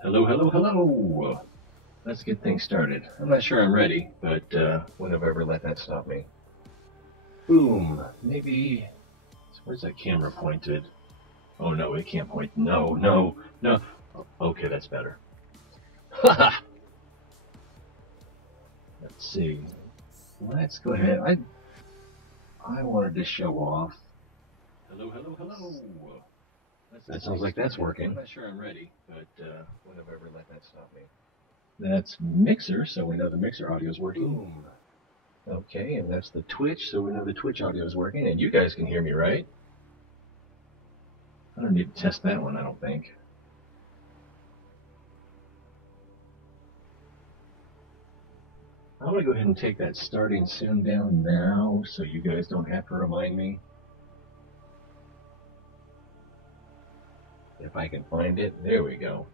Hello, hello, hello. Let's get things started. I'm not sure I'm ready, but wouldn't have ever let that stop me. Boom. Maybe. Where's that camera pointed? Oh no, it can't point. No, no, no. Okay, that's better. Haha. Let's see. Let's go ahead. I wanted to show off. Hello, hello, hello. That sounds like that's working. I'm not sure I'm ready, but wouldn't have ever let that stop me. That's Mixer, so we know the Mixer audio is working. Boom. Okay, and that's the Twitch, so we know the Twitch audio is working, and you guys can hear me, right? I don't need to test that one, I don't think. I'm going to go ahead and take that starting soon down now, so you guys don't have to remind me. If I can find it, there we go.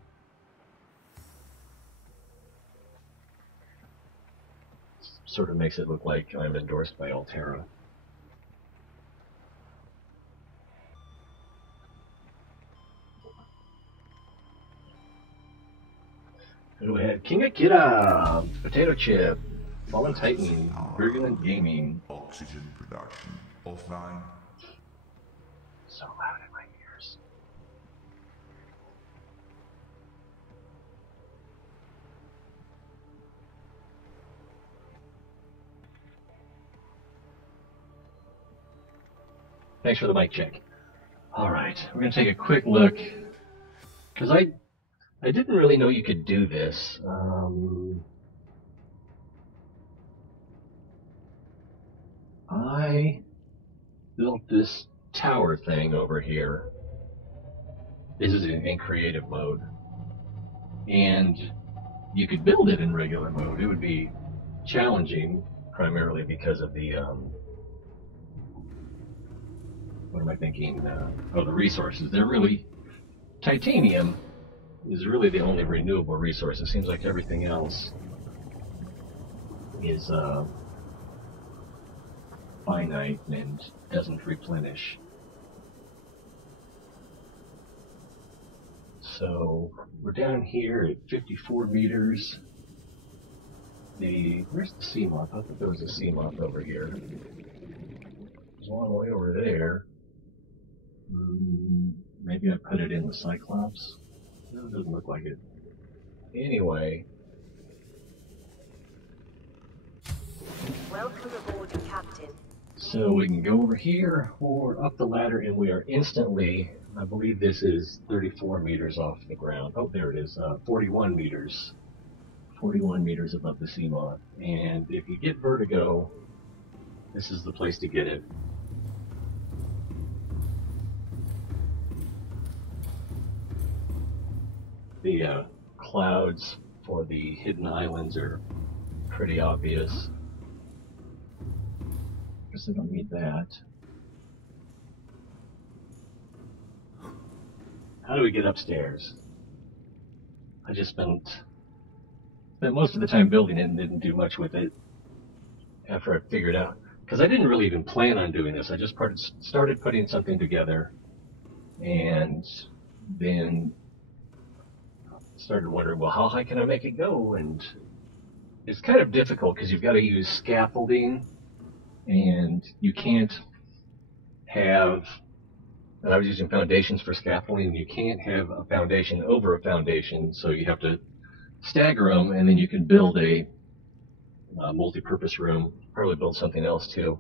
Sort of makes it look like I'm endorsed by Altera. Go ahead, King of Kidda, Potato Chip, Fallen Titan, Virulent Gaming. Oxygen production offline. So loud in my ears. Thanks for the mic check. All right, we're gonna take a quick look because I didn't really know you could do this. I built this tower thing over here. This is in creative mode, and you could build it in regular mode. It would be challenging, primarily because of the what am I thinking? The resources. They're really titanium is really the only renewable resource. It seems like everything else is finite and doesn't replenish. So we're down here at 54 meters. Where's the sea moth? I thought there was a sea moth over here. There's one way over there. Maybe I put it in the Cyclops. No, it doesn't look like it. Anyway. Welcome aboard, Captain. So we can go over here or up the ladder, and we are instantly, I believe this is 34 meters off the ground. Oh, there it is, 41 meters. 41 meters above the sea moth. And if you get vertigo, this is the place to get it. The clouds for the hidden islands are pretty obvious. Guess I don't need that. How do we get upstairs? I just spent most of the time building it and didn't do much with it after I figured out. Because I didn't really even plan on doing this. I just started putting something together and then started wondering, well, how high can I make it go? And it's kind of difficult because you've got to use scaffolding, and you can't have, and I was using foundations for scaffolding, and you can't have a foundation over a foundation, so you have to stagger them, and then you can build a multi-purpose room, probably build something else too,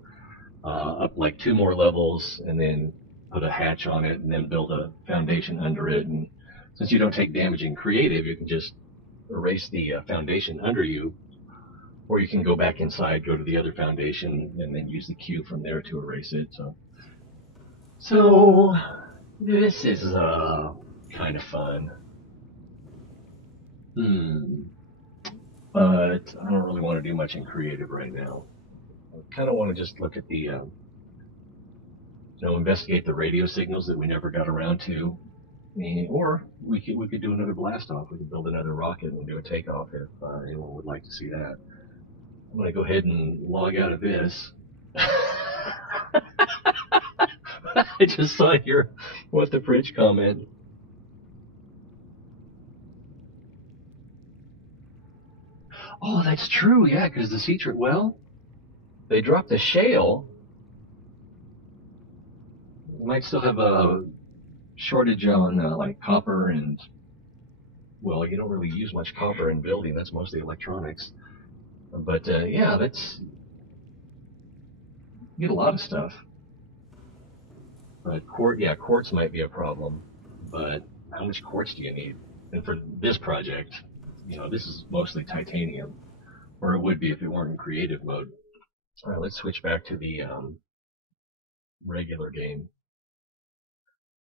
up like 2 more levels, and then put a hatch on it, and then build a foundation under it. And since you don't take damage in creative, you can just erase the foundation under you, or you can go back inside, go to the other foundation, and then use the Q from there to erase it. So this is kind of fun. But I don't really want to do much in creative right now. I kind of want to just look at the, investigate the radio signals that we never got around to. Or we could do another blast off. We could build another rocket and do a takeoff if anyone would like to see that. I'm going to go ahead and log out of this. I just saw your what the fridge comment. Oh, that's true. Yeah, because the sea trade. Well, they dropped the shale. You might still have a shortage on like copper and, well, you don't really use much copper in building. That's mostly electronics. But yeah, that's, you get a lot of stuff. But quartz might be a problem. But how much quartz do you need? And for this project, this is mostly titanium, or it would be if it weren't in creative mode. All right, let's switch back to the regular game.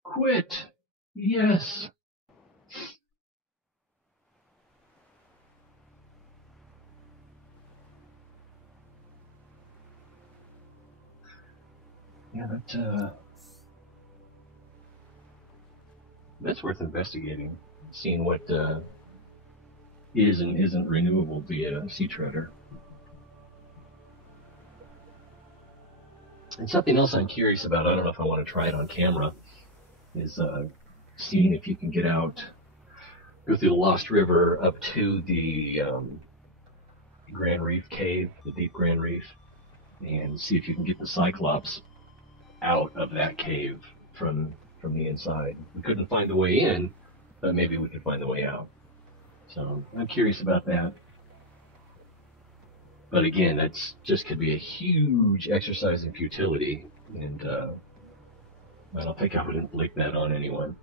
Quit. Yes. Yeah, that's worth investigating. Seeing what is and isn't renewable via sea treader. And something else I'm curious about, I don't know if I want to try it on camera, is seeing if you can get out, go through the Lost River up to the Grand Reef Cave, the deep Grand Reef, and see if you can get the Cyclops out of that cave from the inside. We couldn't find the way in, but maybe we could find the way out. So I'm curious about that. But again, that's just could be a huge exercise in futility, and I don't think I would inflict that on anyone.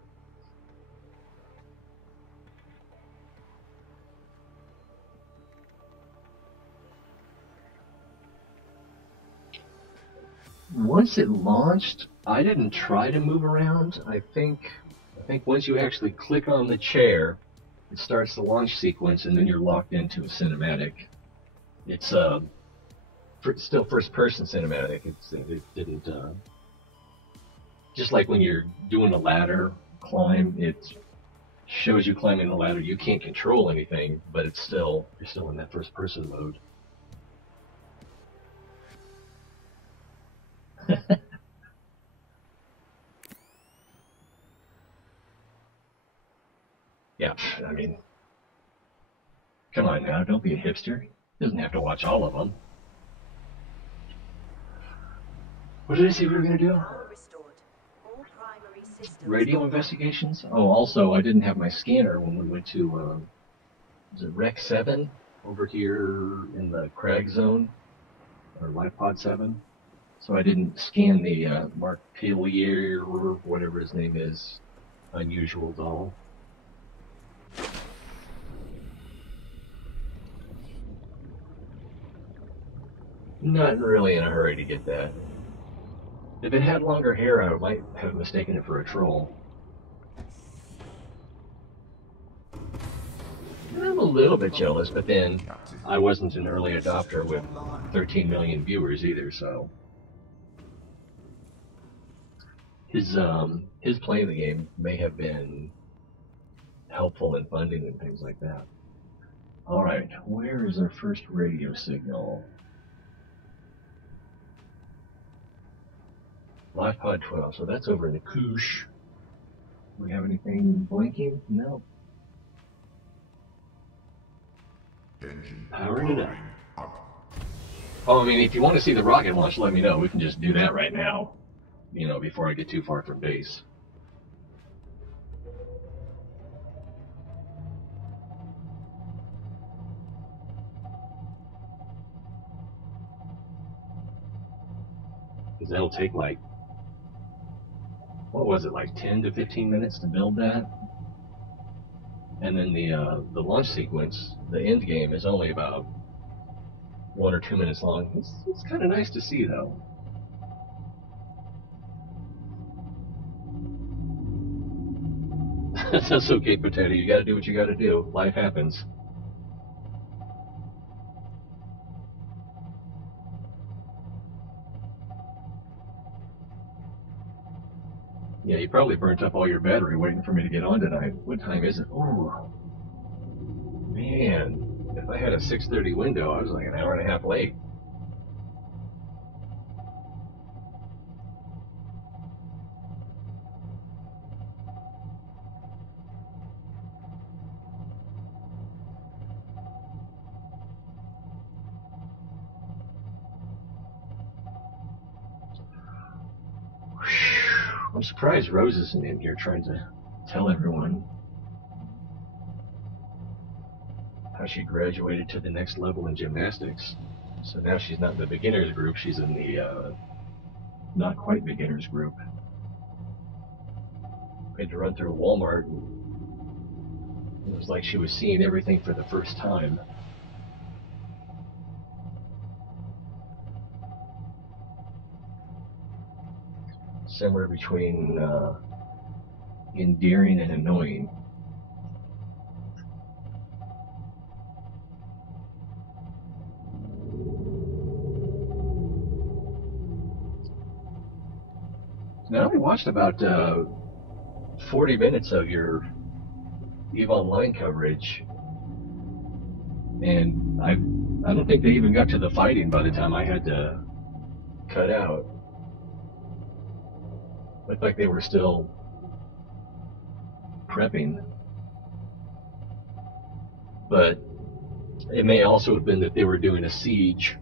Once it launched, I didn't try to move around. I think once you actually click on the chair, it starts the launch sequence, and then you're locked into a cinematic. It's still first-person cinematic. It didn't just like when you're doing a ladder climb, it shows you climbing the ladder. You can't control anything, but you're still in that first-person mode. Yeah, I mean, come on now, don't be a hipster. Doesn't have to watch all of them. What did I say we were going to do? Radio investigations? Oh, also, I didn't have my scanner when we went to, was it Rec 7 over here in the Crag Zone, or LifePod 7? So I didn't scan the Mark Pilier, or whatever his name is, unusual doll. Not really in a hurry to get that. If it had longer hair, I might have mistaken it for a troll. And I'm a little bit jealous, but then I wasn't an early adopter with 13 million viewers either, so his playing the game may have been helpful in funding and things like that. All right, where is our first radio signal? LifePod 12, so that's over in the Koosh. Do we have anything blinking? No. Powering it up. Oh, I mean, if you want to see the rocket launch, let me know. We can just do that right now, before I get too far from base. Because that'll take like, what was it, like 10 to 15 minutes to build that? And then the launch sequence, the end game, is only about 1 or 2 minutes long. It's kind of nice to see, though. That's okay, Potato. You gotta do what you gotta do. Life happens. Yeah, you probably burnt up all your battery waiting for me to get on tonight. What time is it? Oh, man. If I had a 6:30 window, I was like an hour and a half late. I'm surprised Rose isn't in here trying to tell everyone how she graduated to the next level in gymnastics. So now she's not in the beginners group, she's in the not quite beginners group. I had to run through Walmart, and it was like she was seeing everything for the first time. Somewhere between endearing and annoying. Now I watched about 40 minutes of your EVE Online coverage, and I don't think they even got to the fighting by the time I had to cut out. Looked like they were still prepping, but it may also have been that they were doing a siege,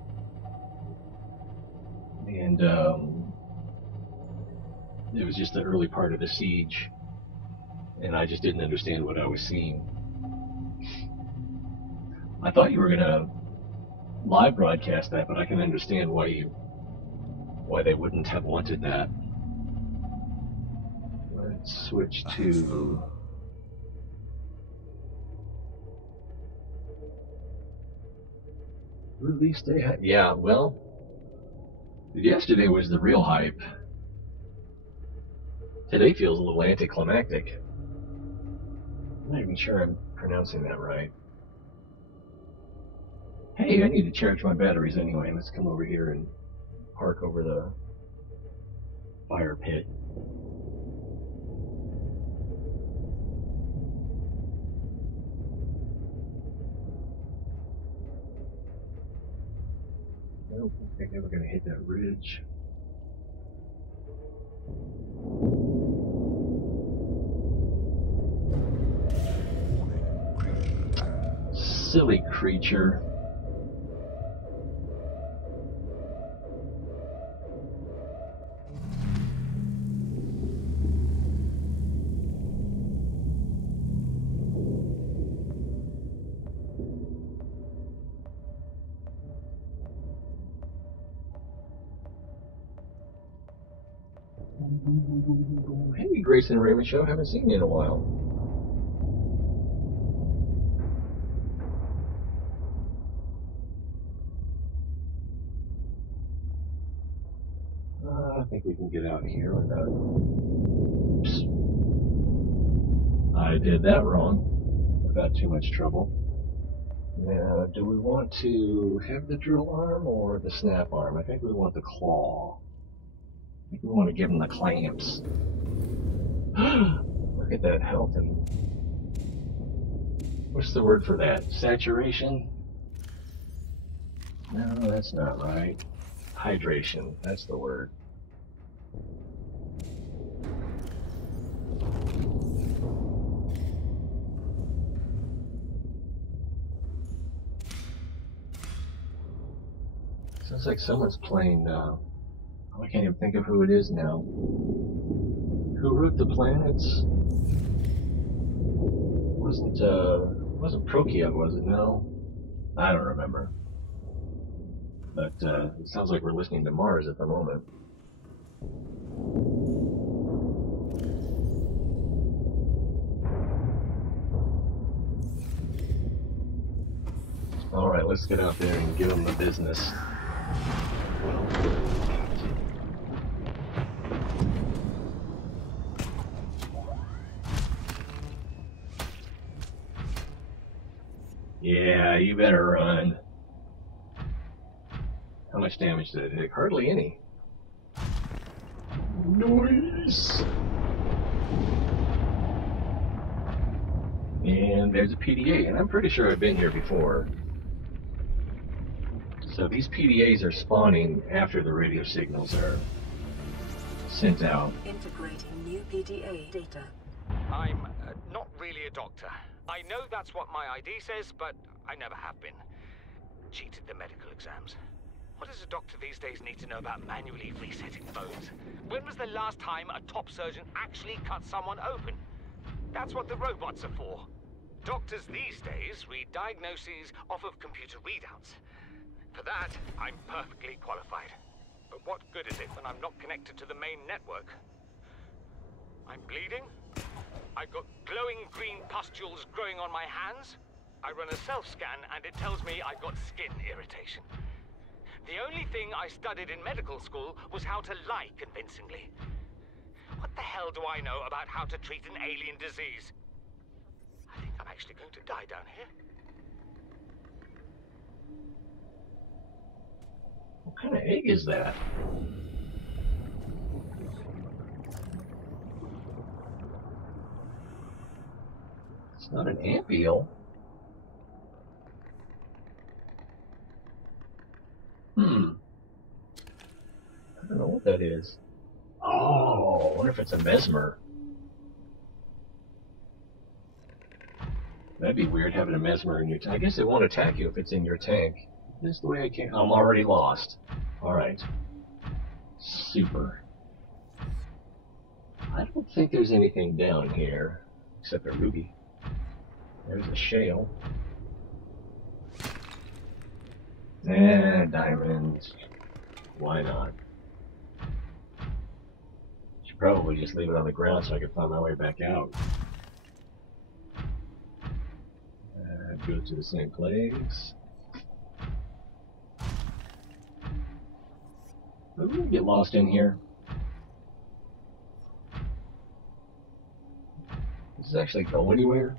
and it was just the early part of the siege, and I just didn't understand what I was seeing. I thought you were gonna live broadcast that, but I can understand why they wouldn't have wanted that. Let's switch to release day. Yeah, well, yesterday was the real hype. Today feels a little anticlimactic. I'm not even sure I'm pronouncing that right. Hey, I need to charge my batteries anyway. Let's come over here and park over the fire pit. Nope, I think we're going to hit that ridge. Silly creature. Hey, Grayson and Raymond Show. Haven't seen you in a while. I think we can get out here without... Oops. I did that wrong. Without too much trouble. Now, do we want to have the drill arm or the snap arm? I think we want the claw. I think we want to give him the clamps. Look at that health and... What's the word for that? Saturation? No, that's not right. Hydration, that's the word. Sounds like someone's playing, I can't even think of who it is now. Who wrote the planets? Wasn't Prokia, was it? No? I don't remember. But it sounds like we're listening to Mars at the moment. Alright, let's get out there and give them the business. Yeah, you better run. How much damage did it take? Hardly any. Noise! And there's a PDA, and I'm pretty sure I've been here before. So these PDAs are spawning after the radio signals are sent out. Integrating new PDA data. I'm not really a doctor. I know that's what my ID says, but I never have been. Cheated the medical exams. What does a doctor these days need to know about manually resetting phones? When was the last time a top surgeon actually cut someone open? That's what the robots are for. Doctors these days read diagnoses off of computer readouts. For that, I'm perfectly qualified. But what good is it when I'm not connected to the main network? I'm bleeding. I've got glowing green pustules growing on my hands. I run a self-scan and it tells me I've got skin irritation. The only thing I studied in medical school was how to lie convincingly. What the hell do I know about how to treat an alien disease? I think I'm actually going to die down here. What kind of egg is that? It's not an ant eel. I don't know what that is. Oh, I wonder if it's a mesmer. That'd be weird having a mesmer in your tank. I guess it won't attack you if it's in your tank. This is the way I can. I'm already lost. Alright. Super. I don't think there's anything down here except a ruby. There's a shale. Diamonds. Why not? Should probably just leave it on the ground so I can find my way back out. Go to the same place. Ooh, get lost in here. Does this actually go anywhere?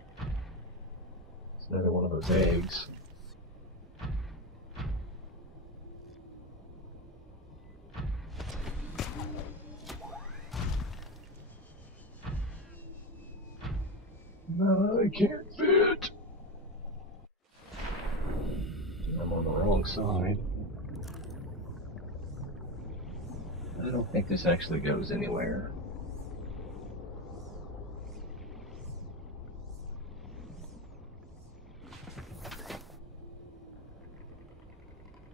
It's another one of those eggs. No, I can't fit. I'm on the wrong side. I don't think this actually goes anywhere.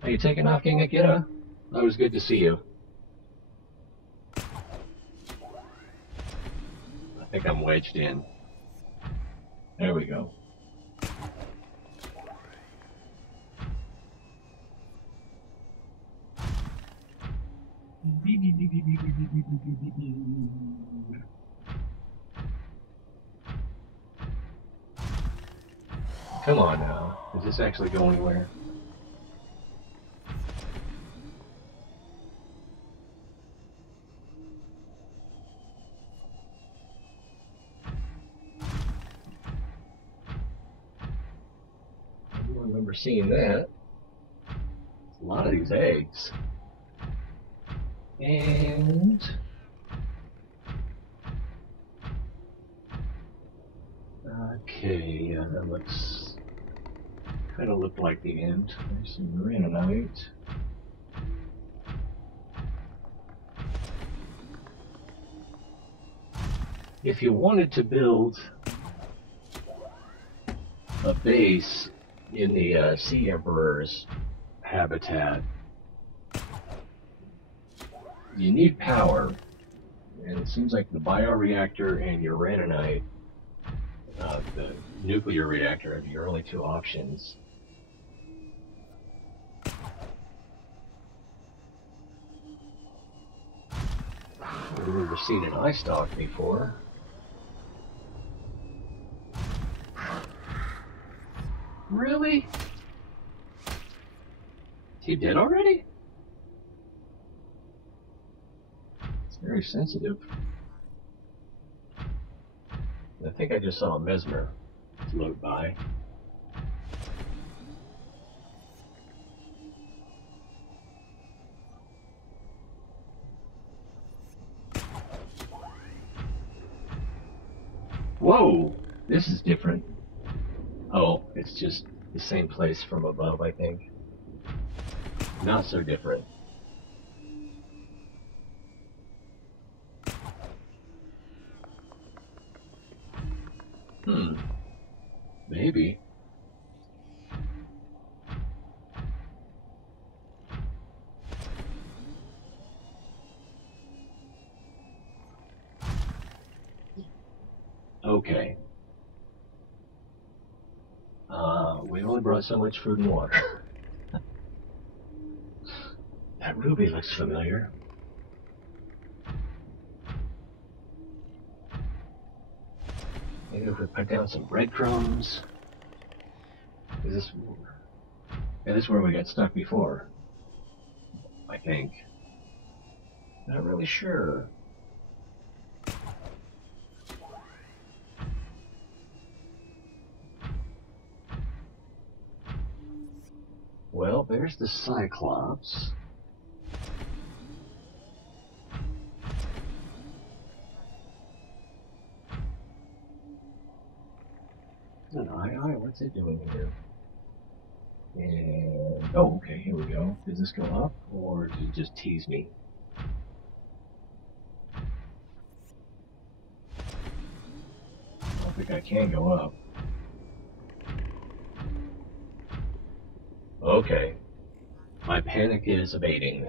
Are you taking off, King Akira? It was good to see you. I think I'm wedged in. There we go. Come on now. Does this actually go anywhere? I don't remember seeing that. A lot of these eggs. And okay, yeah, that looks kind of looked like the end. There's some granite. If you wanted to build a base in the Sea Emperor's habitat, you need power, and it seems like the bioreactor and uraninite, the nuclear reactor, are the only two options. I've never seen an eye stalk before. Really? Is he dead already? Very sensitive. I think I just saw a mesmer float by. Whoa! This is different. Oh, it's just the same place from above, I think. Not so different. Maybe. Okay. We only brought so much food and water. That ruby looks familiar. Maybe if we put down some breadcrumbs. Is this... Yeah, this is where we got stuck before. I think. Not really sure. Well, there's the Cyclops. What's it doing here? And, oh, okay, here we go. Does this go up, or does it just tease me? I don't think I can go up. Okay. My panic is abating.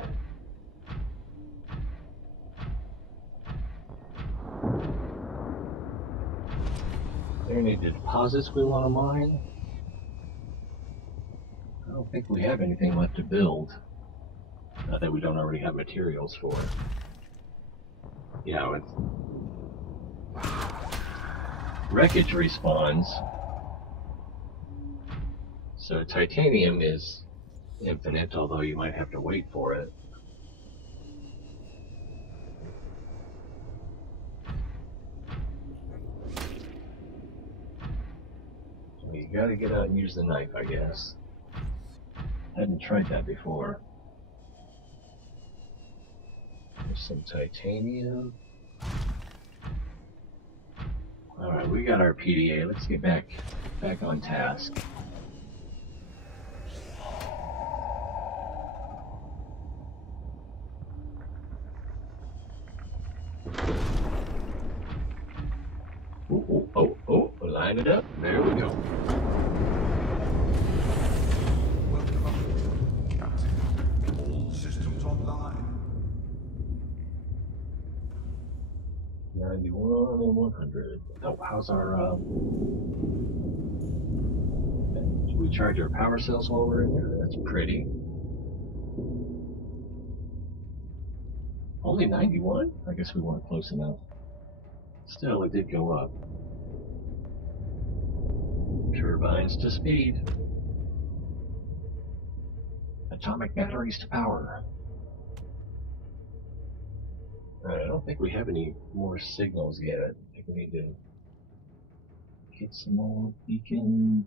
Are there any deposits we want to mine? I don't think we have anything left to build. Not that we don't already have materials for it. Yeah, it's... Wreckage respawns. So titanium is infinite, although you might have to wait for it. So you gotta get out and use the knife, I guess. Hadn't tried that before. There's some titanium. Alright, we got our PDA. Let's get back on task. Oh, line it up. There we go. Welcome, Captain. All systems online. 91 and 100. Oh, how's our, do we charge our power cells while we're in there? That's pretty. Only 91? I guess we weren't close enough. Still, it did go up. Turbines to speed. Atomic batteries to power. Alright, I don't think we have any more signals yet. I think we need to get some more beacon.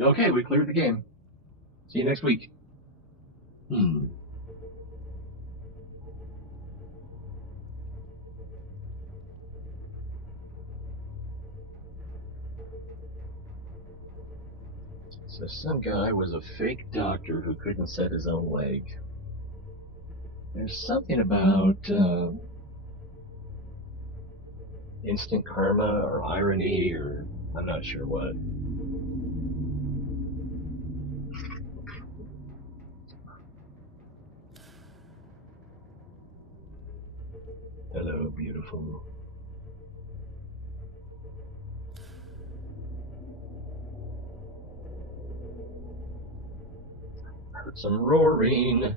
Okay, we cleared the game. See you next week. So some guy was a fake doctor who couldn't set his own leg. There's something about instant karma or irony or I'm not sure what. Hello, beautiful. Heard some roaring.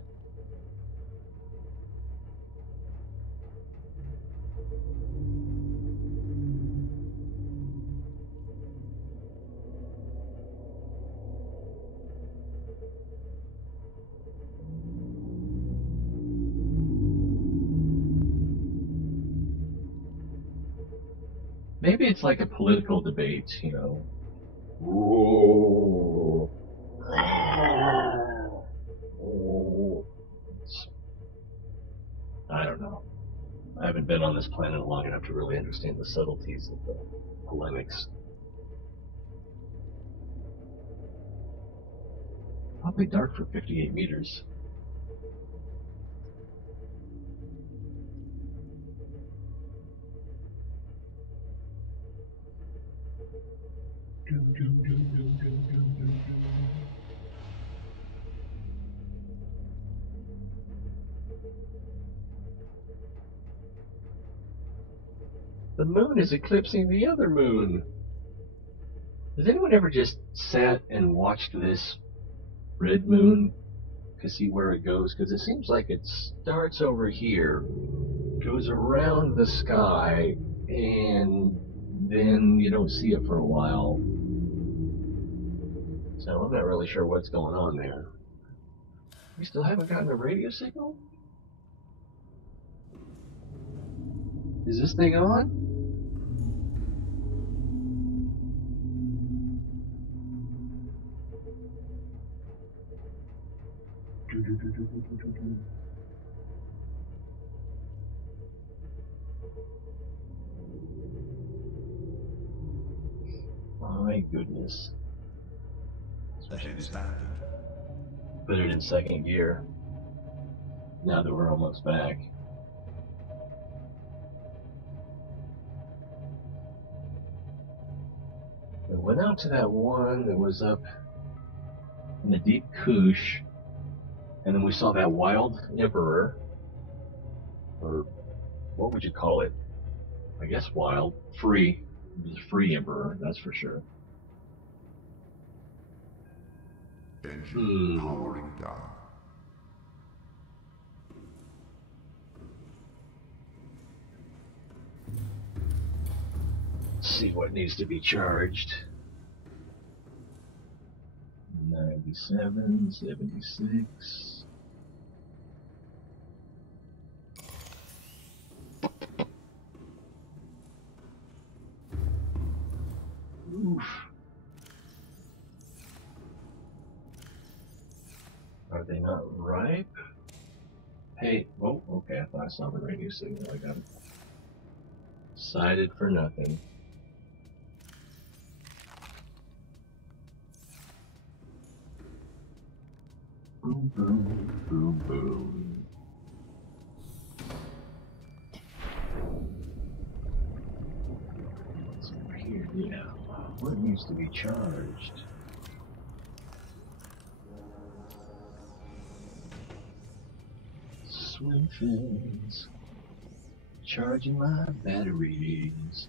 Maybe it's like a political debate, you know. Whoa. I don't know. I haven't been on this planet long enough to really understand the subtleties of the polemics. Probably dark for 58 meters. The moon is eclipsing the other moon. Has anyone ever just sat and watched this red moon to see where it goes? Because it seems like it starts over here, goes around the sky, and then you don't see it for a while. So I'm not really sure what's going on there. We still haven't gotten a radio signal? Is this thing on? My goodness. Especially this time. Put it in second gear. Now that we're almost back. We went out to that one that was up in the deep Koosh, and then we saw that wild emperor, or what would you call it? I guess wild, free. It was a free emperor, that's for sure. Engine powering down. Let's see what needs to be charged. 97, 76. Oof. Are they not ripe? Hey, oh, okay, I thought I saw the radio signal. I got it. Sighted for nothing. Boom, boom, boom, boom. What's over here? Yeah. What needs to be charged? Swim fins. Charging my batteries.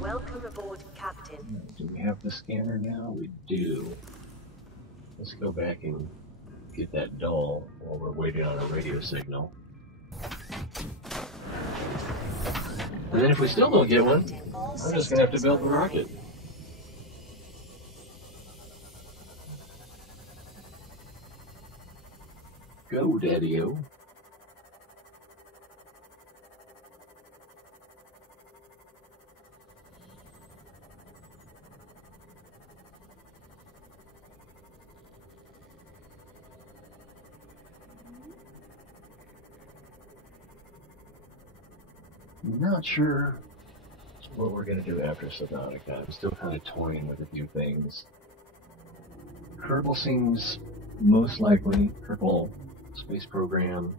Welcome aboard, Captain. Do we have the scanner now? We do. Let's go back and get that doll while we're waiting on a radio signal. And then if we still don't get one, I'm just going to have to build the rocket. Go, Daddy-O. Not sure what we're going to do after Subnautica. I'm still kind of toying with a few things. Kerbal seems most likely. Kerbal Space Program.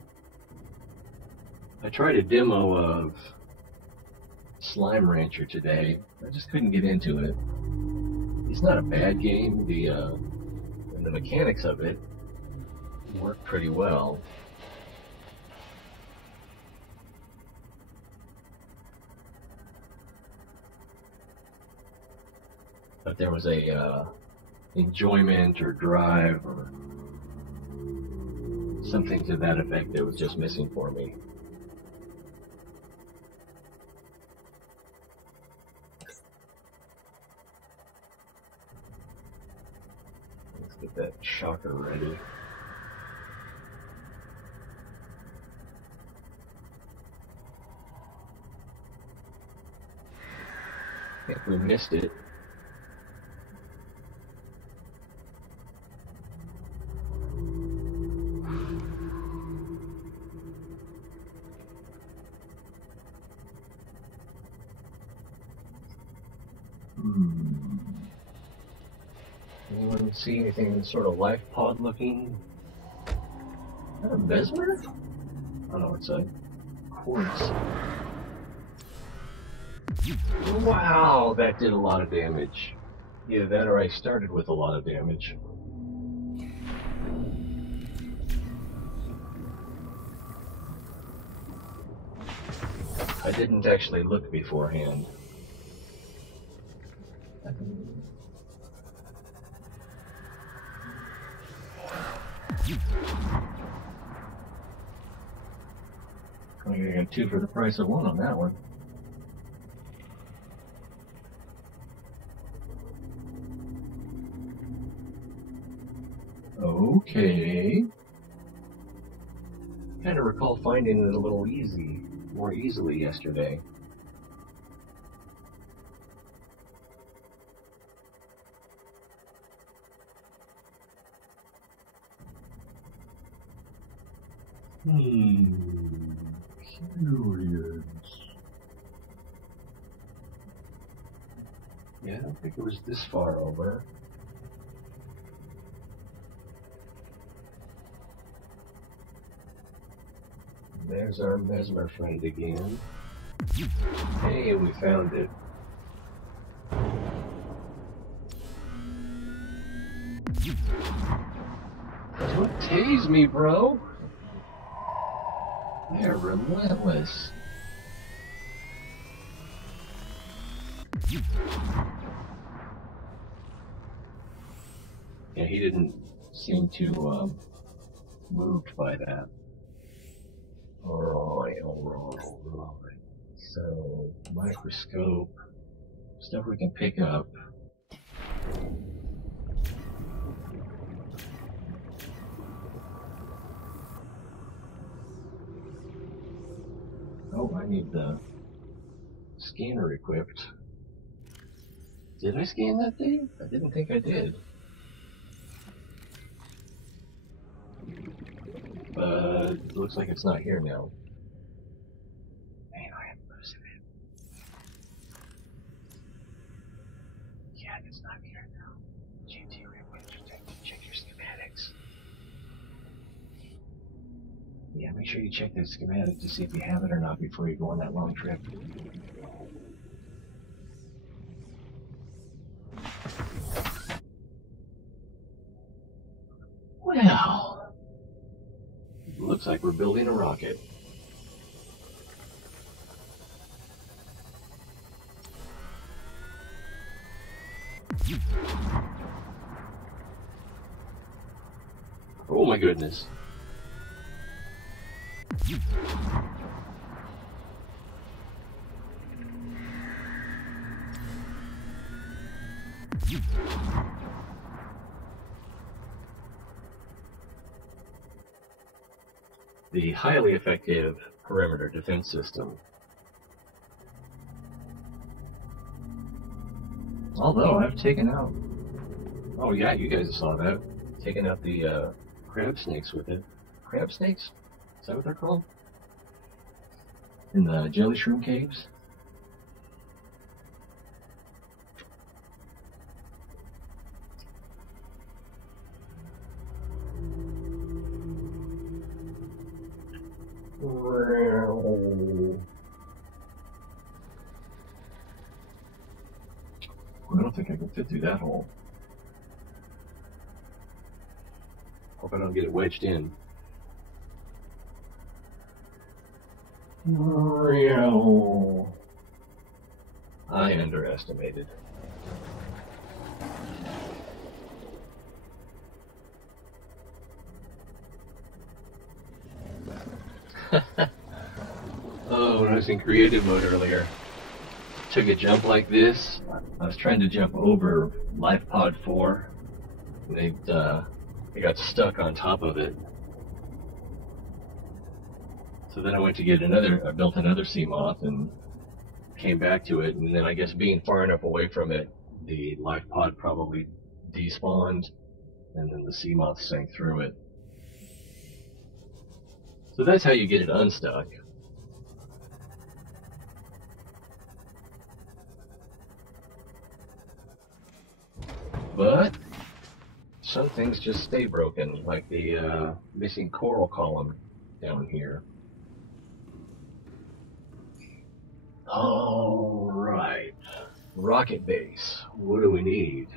I tried a demo of Slime Rancher today. I just couldn't get into it. It's not a bad game. The mechanics of it work pretty well. But there was a enjoyment or drive or something to that effect that was just missing for me. Let's get that shocker ready. If we missed it. Anyone see anything sort of life pod looking? Is that a mesmer? Oh no, it's a quartz. Wow, that did a lot of damage. Either that or I started with a lot of damage. didn't actually look beforehand. I got 2 for the price of 1 on that one. Okay. Kind of recall finding it a little more easily yesterday. Curious. Yeah, I don't think it was this far over. There's our mesmer friend again. Hey, we found it. Don't tase me, bro. They're relentless. Yeah, he didn't seem too moved by that. Alright. So, microscope, stuff we can pick up. Oh, I need the scanner equipped. Did I scan that thing? I didn't think I did. It looks like it's not here now. Man, I am losing it. Yeah, it's not here now. GT check your schematics. Yeah, make sure you check that schematic to see if you have it or not before you go on that long trip. Well, looks like we're building a rocket. Oh my goodness. The highly effective perimeter defense system. Although I've taken out, oh yeah, you guys saw that, taken out the crab snakes with it. Crab snakes? Is that what they're called? In the jelly shroom caves? I don't think I can fit through that hole. Hope I don't get it wedged in. I underestimated. Oh, when I was in creative mode earlier, took a jump like this. I was trying to jump over Life Pod 4. And they got stuck on top of it. So then I went to get I built another sea moth and came back to it. And then I guess being far enough away from it, the life pod probably despawned, and then the sea moth sank through it. So that's how you get it unstuck. But some things just stay broken, like the missing coral column down here. All right, rocket base. What do we need?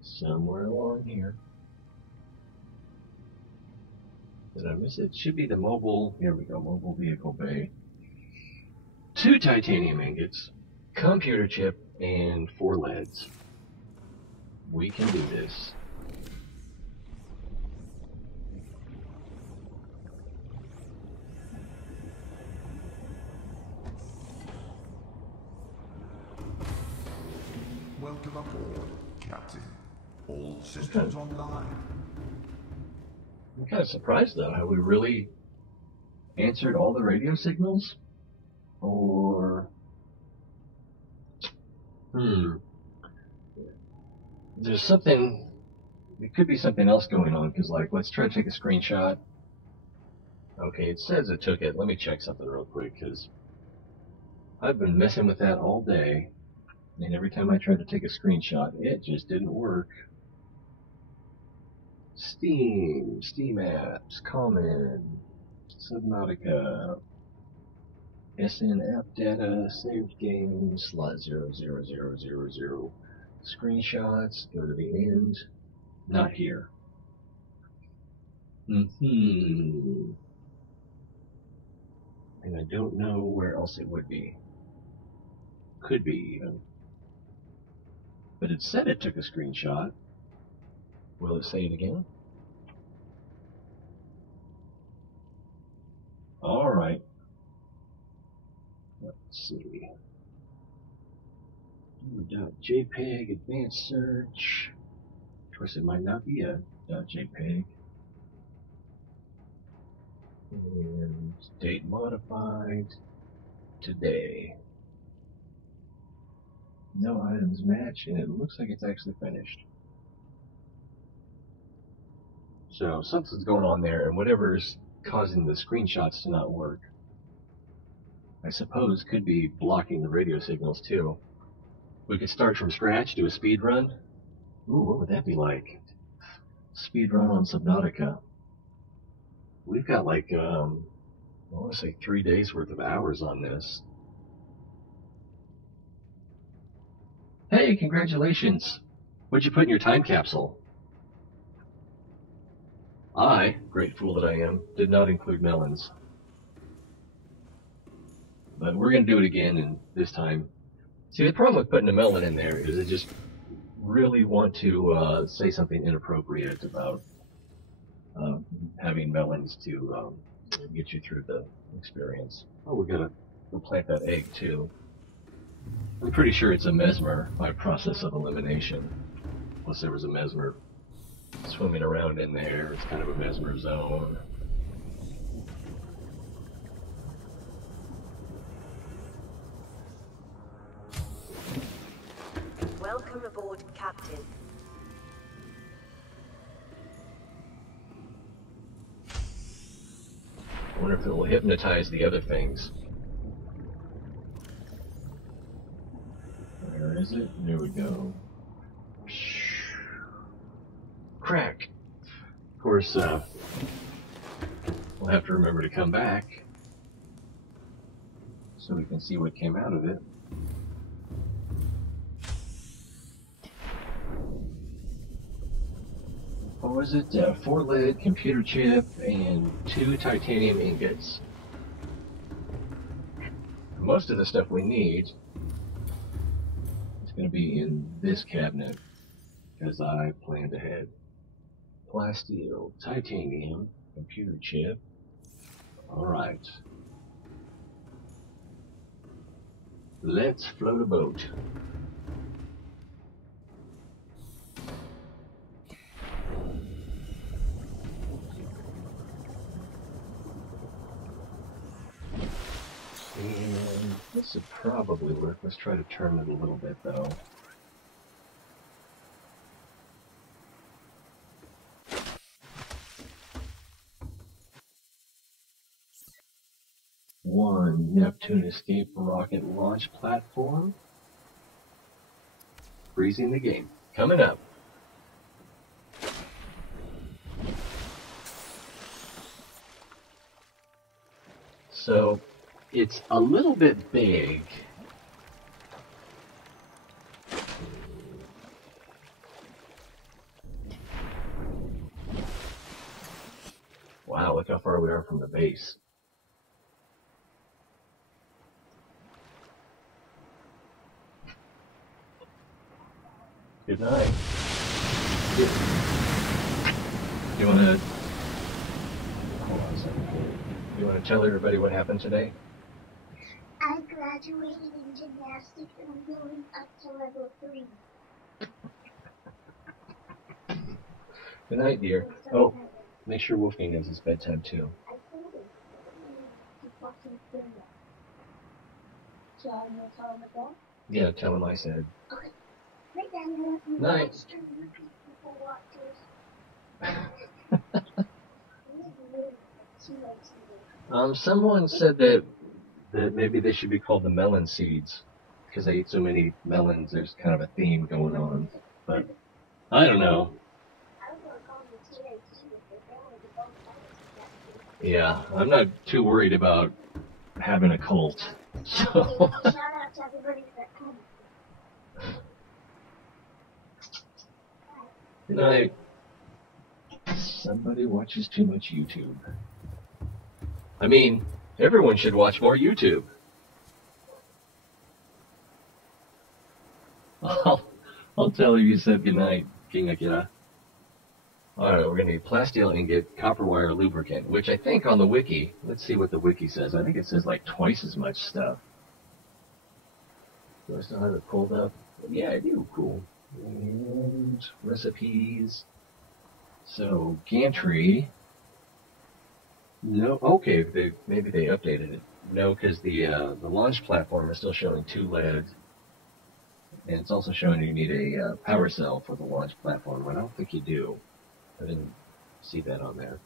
Somewhere along here. Did I miss it? Should be the mobile. Here we go. Mobile vehicle bay. 2 titanium ingots, computer chip, and 4 leads. We can do this. Welcome aboard, Captain. All systems online. I'm kind of surprised though. Have we really answered all the radio signals? Or there's something. There could be something else going on. Because like, let's try to take a screenshot. Okay, it says it took it. Let me check something real quick because I've been messing with that all day. And every time I tried to take a screenshot, it just didn't work. Steam apps, Common, Subnautica, SN app data, saved games, slot 00000. Screenshots, go to the end. Not here. And I don't know where else it would be. Could be even. But it said it took a screenshot. Will it say it again? Alright. Let's see. .jpeg, advanced search. Of course, it might not be a .jpeg. And date modified. Today. No items match, and it looks like it's actually finished. So something's going on there, and whatever's causing the screenshots to not work, I suppose could be blocking the radio signals too. We could start from scratch, do a speed run. Ooh, what would that be like? Speed run on Subnautica. We've got like, I want to say 3 days worth of hours on this. Hey, congratulations! What'd you put in your time capsule? I, great fool that I am, did not include melons. But we're going to do it again, and this time... See, the problem with putting a melon in there is I just really want to say something inappropriate about having melons to get you through the experience. Oh, we're going to plant that egg, too. I'm pretty sure it's a mesmer by process of elimination. Plus there was a mesmer swimming around in there. It's kind of a mesmer zone. Welcome aboard, Captain. I wonder if it will hypnotize the other things. Where is it? There we go. Crack. Of course, we'll have to remember to come back so we can see what came out of it. What was it? 4 lead, computer chip, and 2 titanium ingots. Most of the stuff we need is going to be in this cabinet, because I planned ahead. Plasteel, titanium, computer chip. Alright. Let's float a boat. And this would probably work. Let's try to turn it a little bit though. One Neptune escape rocket launch platform. Freezing the game. Coming up. So it's a little bit big. Wow, look how how far we are from the base. Good night. You want to... Hold on a second. You want to tell everybody what happened today? I graduated in gymnastics and I'm going up to level 3. Good night, dear. Oh, make sure Wolfgang knows it's bedtime, too. I told him. He's watching film. So I'm going to tell him again? Yeah, tell him I said. Okay. Right now, you Night. watch to repeat before watchers. Someone said that maybe they should be called the melon seeds because they eat so many melons. There's kind of a theme going on, but I don't know. Yeah, I'm not too worried about having a cult. So. Shout out to everybody that comes. Good night. Somebody watches too much YouTube. I mean, everyone should watch more YouTube. I'll tell you said goodnight, King Akira. Alright, we're going to need plasteel ingot, copper wire, lubricant, which I think on the wiki, let's see what the wiki says. I think it says like twice as much stuff. Do I still have it pulled up? Yeah, I do. Cool. And recipes. So, gantry. No, okay, maybe they updated it. No, because the launch platform is still showing 2 lead. And it's also showing you need a power cell for the launch platform. I don't think you do. I didn't see that on there.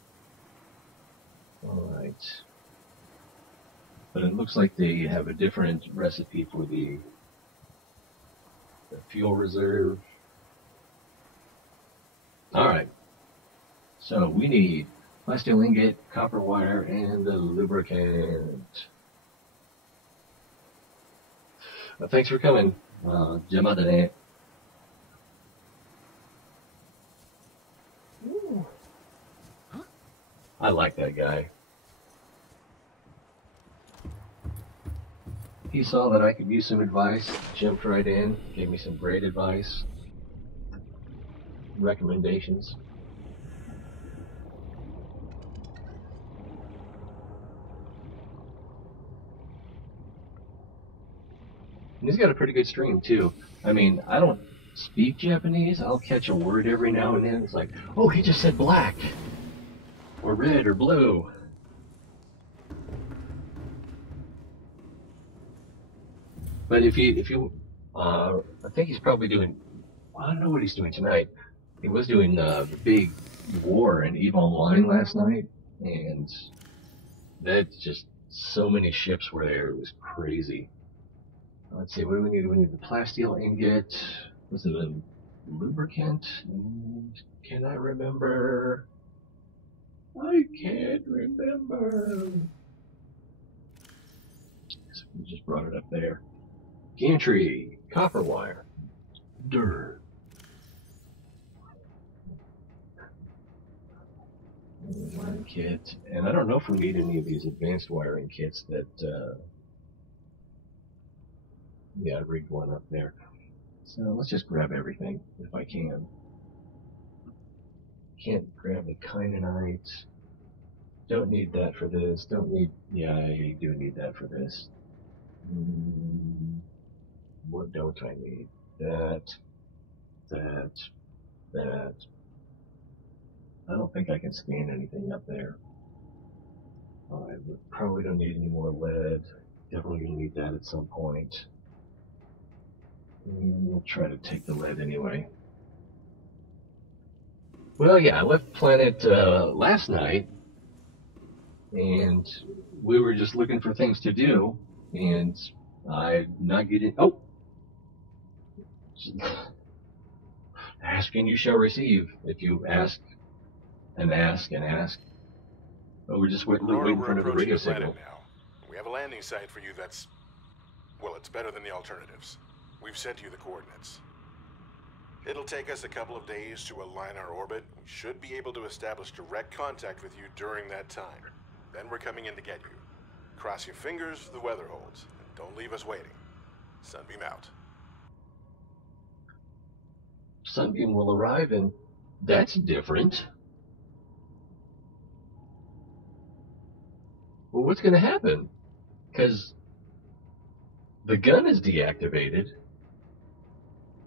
Alright. But it looks like they have a different recipe for the fuel reserve. Alright. So we need plasteel ingot, copper wire, and the lubricant. Thanks for coming. Jamadane. I like that guy. He saw that I could use some advice, jumped right in, gave me some great advice, recommendations. And he's got a pretty good stream too. I mean, I don't speak Japanese. I'll catch a word every now and then. It's like, oh, he just said black, or red, or blue. But if you, I think he's probably doing, I don't know what he's doing tonight. He was doing the big war in EVE Online last night, and that's just, so many ships were there, it was crazy. Let's see, what do we need? We need the plasteel ingot, was it a lubricant? Can I remember? I can't remember. We just brought it up there. Gantry, copper wire, dirt. Wiring kit, and I don't know if we need any of these advanced wiring kits that, yeah, I rigged one up there. So let's just grab everything if I can. Can't grab the kyanite. Don't need that for this. Don't need, yeah, I do need that for this. What don't I need? That. I don't think I can scan anything up there. Alright, we probably don't need any more lead. Definitely gonna need that at some point. We'll try to take the lead anyway. Well, yeah, I left planet last night, and we were just looking for things to do, and I'm not getting. Oh! Ask and you shall receive. If you ask and ask and ask. But we're just waiting in front of a radio signal. Now. We have a landing site for you that's, well, it's better than the alternatives. We've sent you the coordinates. It'll take us a couple of days to align our orbit. We should be able to establish direct contact with you during that time. Then we're coming in to get you. Cross your fingers the weather holds. And don't leave us waiting. Sunbeam out. Sunbeam will arrive, and that's different. Well, what's going to happen? Because the gun is deactivated.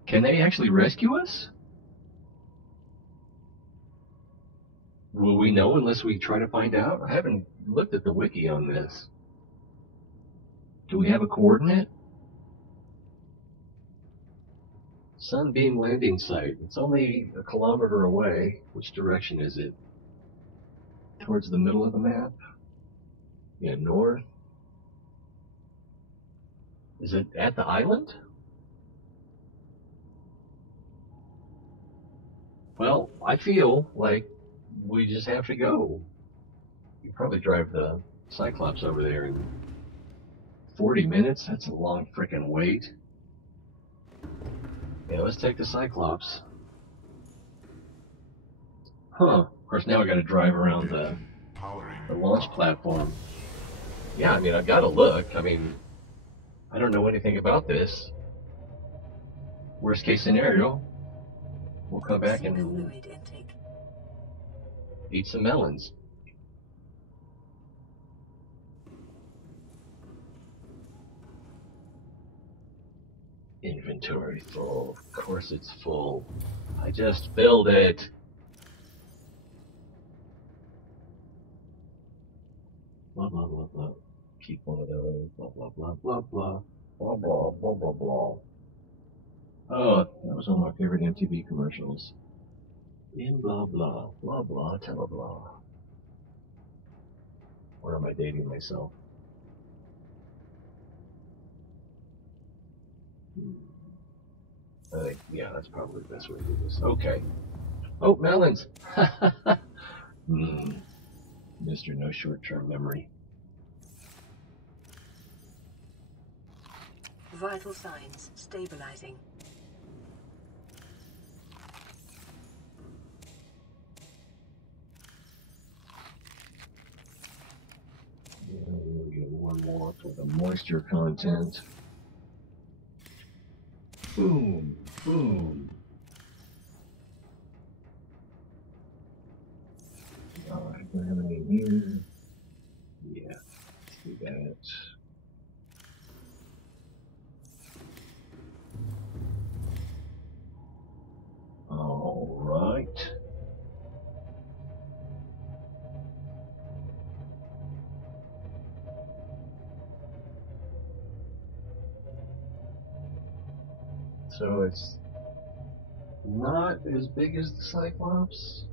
Can they actually rescue us? Will we know unless we try to find out? I haven't looked at the wiki on this. Do we have a coordinate? Sunbeam landing site. It's only a kilometer away. Which direction is it? Towards the middle of the map? Yeah, north. Is it at the island? Well, I feel like we just have to go. You probably drive the Cyclops over there in 40 minutes. That's a long frickin' wait. Yeah, let's take the Cyclops. Huh. Of course, now I gotta drive around the launch platform. Yeah, I mean, I've got to look. I mean, I don't know anything about this. Worst case scenario, we'll come back and eat some melons. Inventory full. Of course it's full. I just filled it. Blah, blah, blah, blah. Keep one of those. Blah, blah, blah, blah, blah. Blah, blah, blah, blah, blah. Oh, that was one of my favorite MTV commercials. In blah, blah, blah, blah, tell blah. Or am I dating myself? I think, yeah, that's probably the best way to do this. Okay. Oh, melons! Mr. No Short-Term Memory. Vital signs stabilizing. We'll get one more for the moisture content. Boom, boom. Alright, do I have any here? Yeah, let's do that. Alright. So it's not as big as the Cyclops.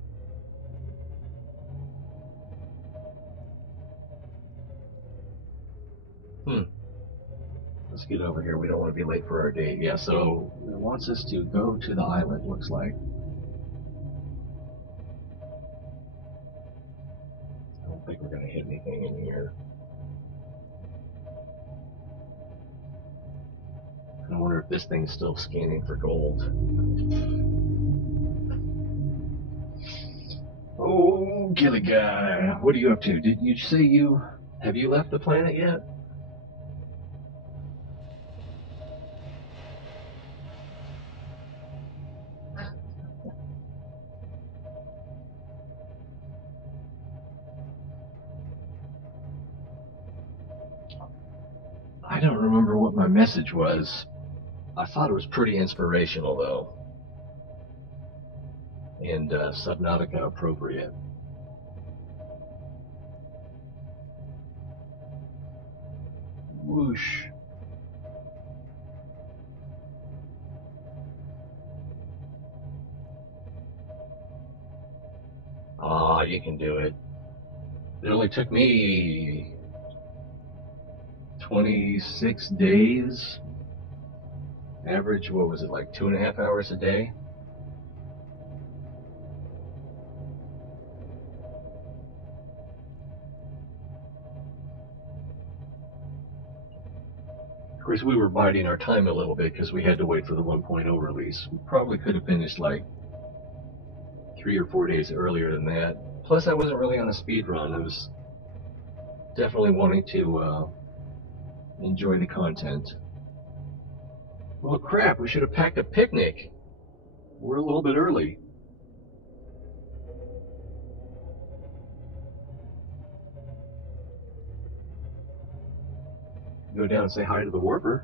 Let's get over here. We don't want to be late for our date. Yeah, so it wants us to go to the island, looks like. I don't think we're going to hit anything in here. I wonder if this thing's still scanning for gold. Oh, Gilly guy. What are you up to? Did you say have you left the planet yet? I don't remember what my message was. I thought it was pretty inspirational, though. And Subnautica appropriate. Whoosh. Ah, you can do it. It only took me 26 days. Average, what was it, like 2.5 hours a day? Of course, we were biding our time a little bit because we had to wait for the 1.0 release. We probably could have finished like 3 or 4 days earlier than that. Plus, I wasn't really on a speed run. I was definitely wanting to enjoy the content. Well, crap, we should have packed a picnic. We're a little bit early. Go down and say hi to the warper.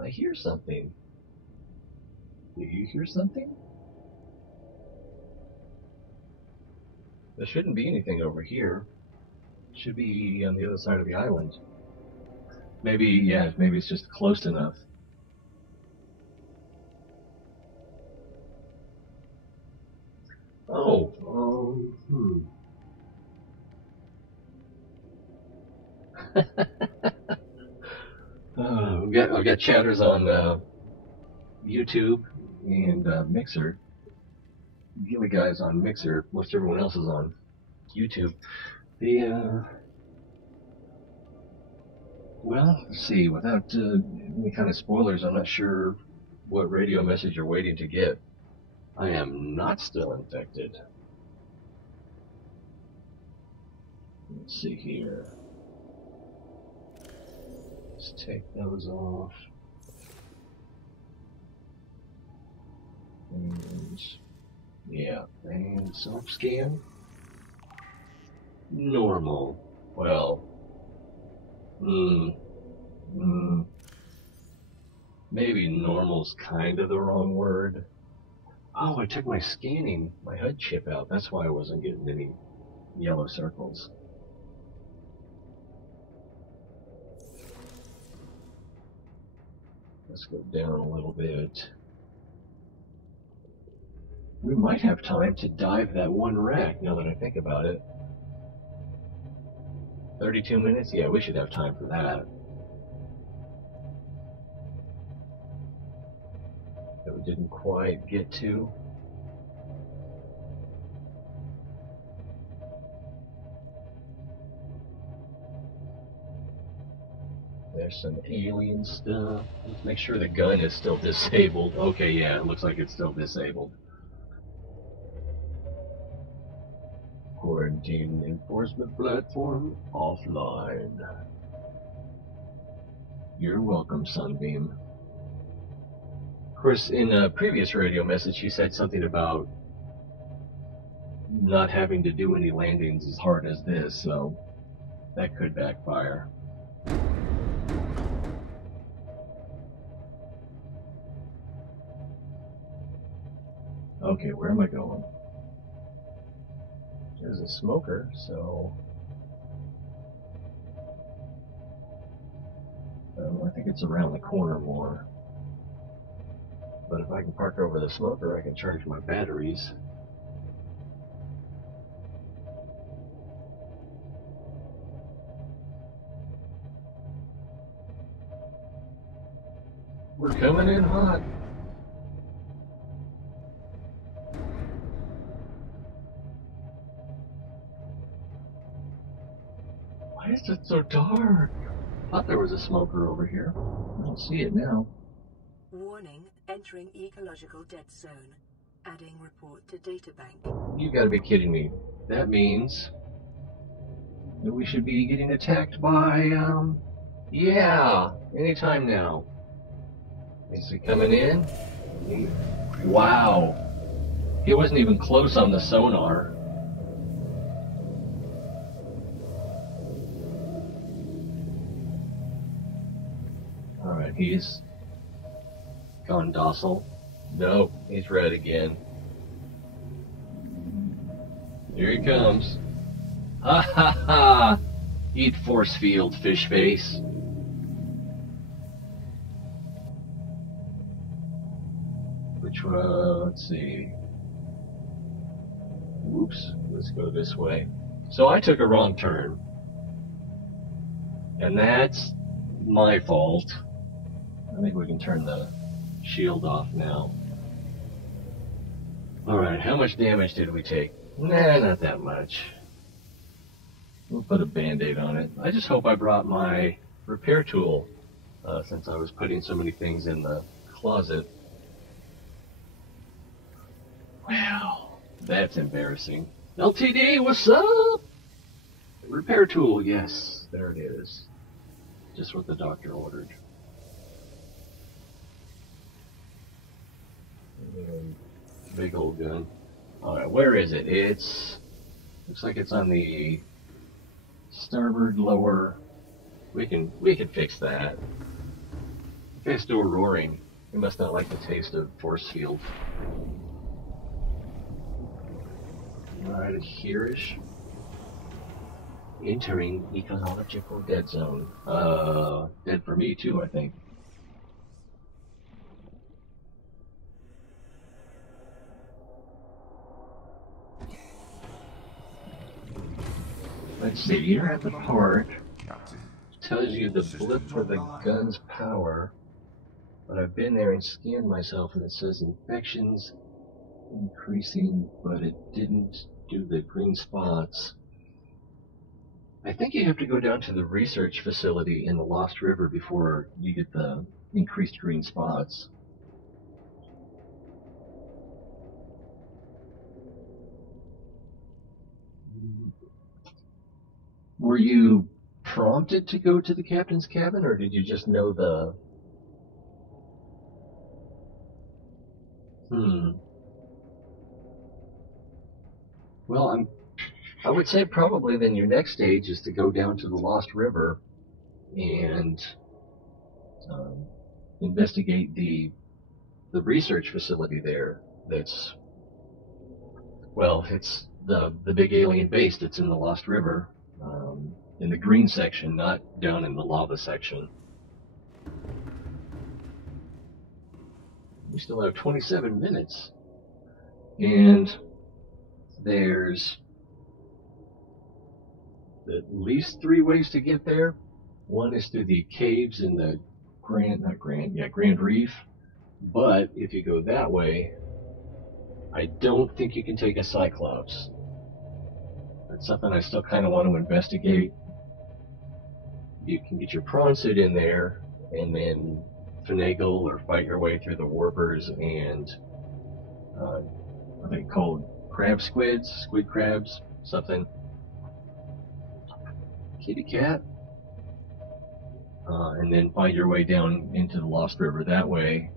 I hear something. Do you hear something? There shouldn't be anything over here. It should be on the other side of the island. Maybe, yeah, maybe it's just close enough. Oh, I've got chatters on YouTube and Mixer. The only guys on Mixer, most everyone else is on YouTube. Well, let's see, without any kind of spoilers, I'm not sure what radio message you're waiting to get. I am not still infected. Let's see here. Let's take those off. And yeah, and self-scan. Normal. Well, maybe normal's kind of the wrong word. Oh, I took my HUD chip out. That's why I wasn't getting any yellow circles. Let's go down a little bit. We might have time to dive that one wreck, now that I think about it. 32 minutes? Yeah, we should have time for that. That we didn't quite get to. There's some alien stuff. Let's make sure the gun is still disabled. Okay, yeah, it looks like it's still disabled. Quarantine enforcement platform offline. You're welcome, Sunbeam. Of course, in a previous radio message, she said something about not having to do any landings as hard as this, so that could backfire. Okay, where am I going? There's a smoker, so I think it's around the corner more. But if I can park over the smoker, I can charge my batteries. We're coming in hot. Why is it so dark? I thought there was a smoker over here. I don't see it now. Warning, entering ecological dead zone. Adding report to databank. You gotta be kidding me. That means that we should be getting attacked by, yeah, anytime now. Is he coming in? Wow. He wasn't even close on the sonar. Alright, he's gone docile. Nope, he's red again. Here he comes. Ha ha ha! Eat force field, fish face. Which one? Let's see. Whoops, let's go this way. So I took a wrong turn. And that's my fault. I think we can turn the shield off now. Alright, how much damage did we take? Nah, not that much. We'll put a band-aid on it. I just hope I brought my repair tool, since I was putting so many things in the closet. Wow, that's embarrassing. LTD, what's up? Repair tool, yes, there it is. Just what the doctor ordered. And big old gun. Alright, where is it? Looks like it's on the starboard lower. We can fix that. The guy's still roaring. He must not like the taste of force field. Alright, here-ish. Entering ecological dead zone. Dead for me too, I think. Let's see, you're at the port. Captain. Tells you the blip for the gun's power. But I've been there and scanned myself and it says infections increasing, but it didn't do the green spots. I think you have to go down to the research facility in the Lost River before you get the increased green spots. Were you prompted to go to the captain's cabin, or did you just know the... Well, I would say probably then your next stage is to go down to the Lost River and investigate the research facility there. That's, well, it's the big alien base that's in the Lost River, in the green section, not down in the lava section. We still have 27 minutes, and there's at least 3 ways to get there. One is through the caves in the Grand Reef. But if you go that way, I don't think you can take a Cyclops. That's something I still kind of want to investigate. You can get your prawn suit in there and then finagle or fight your way through the warpers and what are they called? Crab squids? Squid crabs? Something. Kitty cat. And then find your way down into the Lost River that way.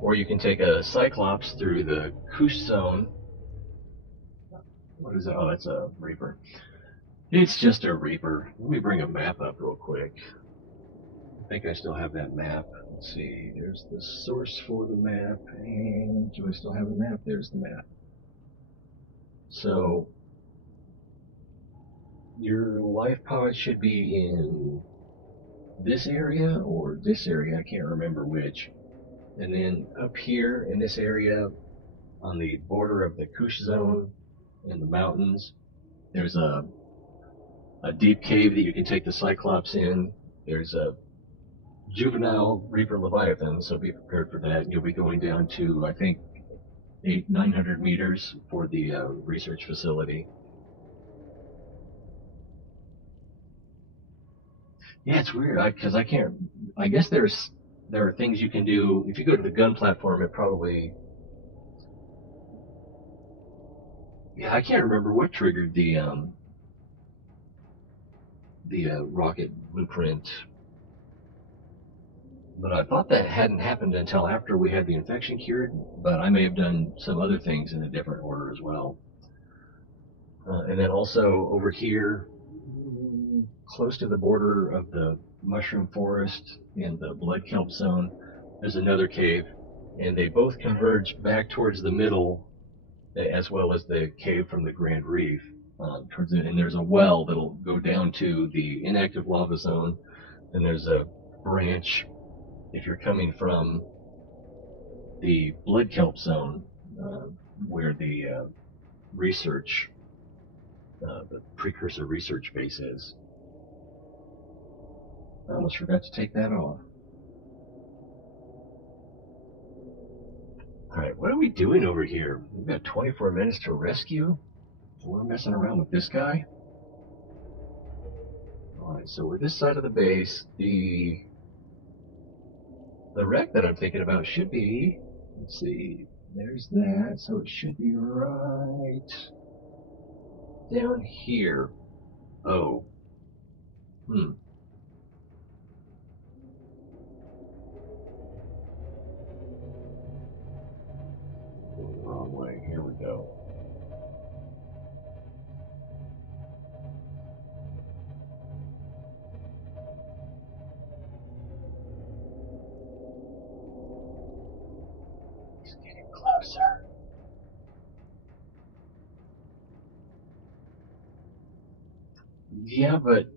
Or you can take a Cyclops through the Koosh Zone. What is it? Oh, that's a Reaper. It's just a Reaper. Let me bring a map up real quick. I think I still have that map. Let's see. There's the source for the map. And do I still have the map? There's the map. So, your life pod should be in this area or this area. I can't remember which. And then up here in this area, on the border of the Koosh Zone and the mountains, there's a deep cave that you can take the Cyclops in. There's a juvenile Reaper Leviathan, so be prepared for that. You'll be going down to, I think, 900 meters for the research facility. Yeah, it's weird, because I can't, I guess there are things you can do. If you go to the gun platform, it probably, yeah, I can't remember what triggered the rocket blueprint, but I thought that hadn't happened until after we had the infection cured, but I may have done some other things in a different order as well. And then also over here, close to the border of the mushroom forest and the blood kelp zone, there's another cave, and they both converge back towards the middle, as well as the cave from the Grand Reef. And there's a well that'll go down to the inactive lava zone, and there's a branch if you're coming from the blood kelp zone, where the research, the precursor research base is. I almost forgot to take that off. Alright, what are we doing over here? We've got 24 minutes to rescue. We're messing around with this guy. Alright, so we're this side of the base. The wreck that I'm thinking about should be, let's see, there's that, so it should be right down here. Oh. Wrong way. Here we go. He's getting closer. Yeah, but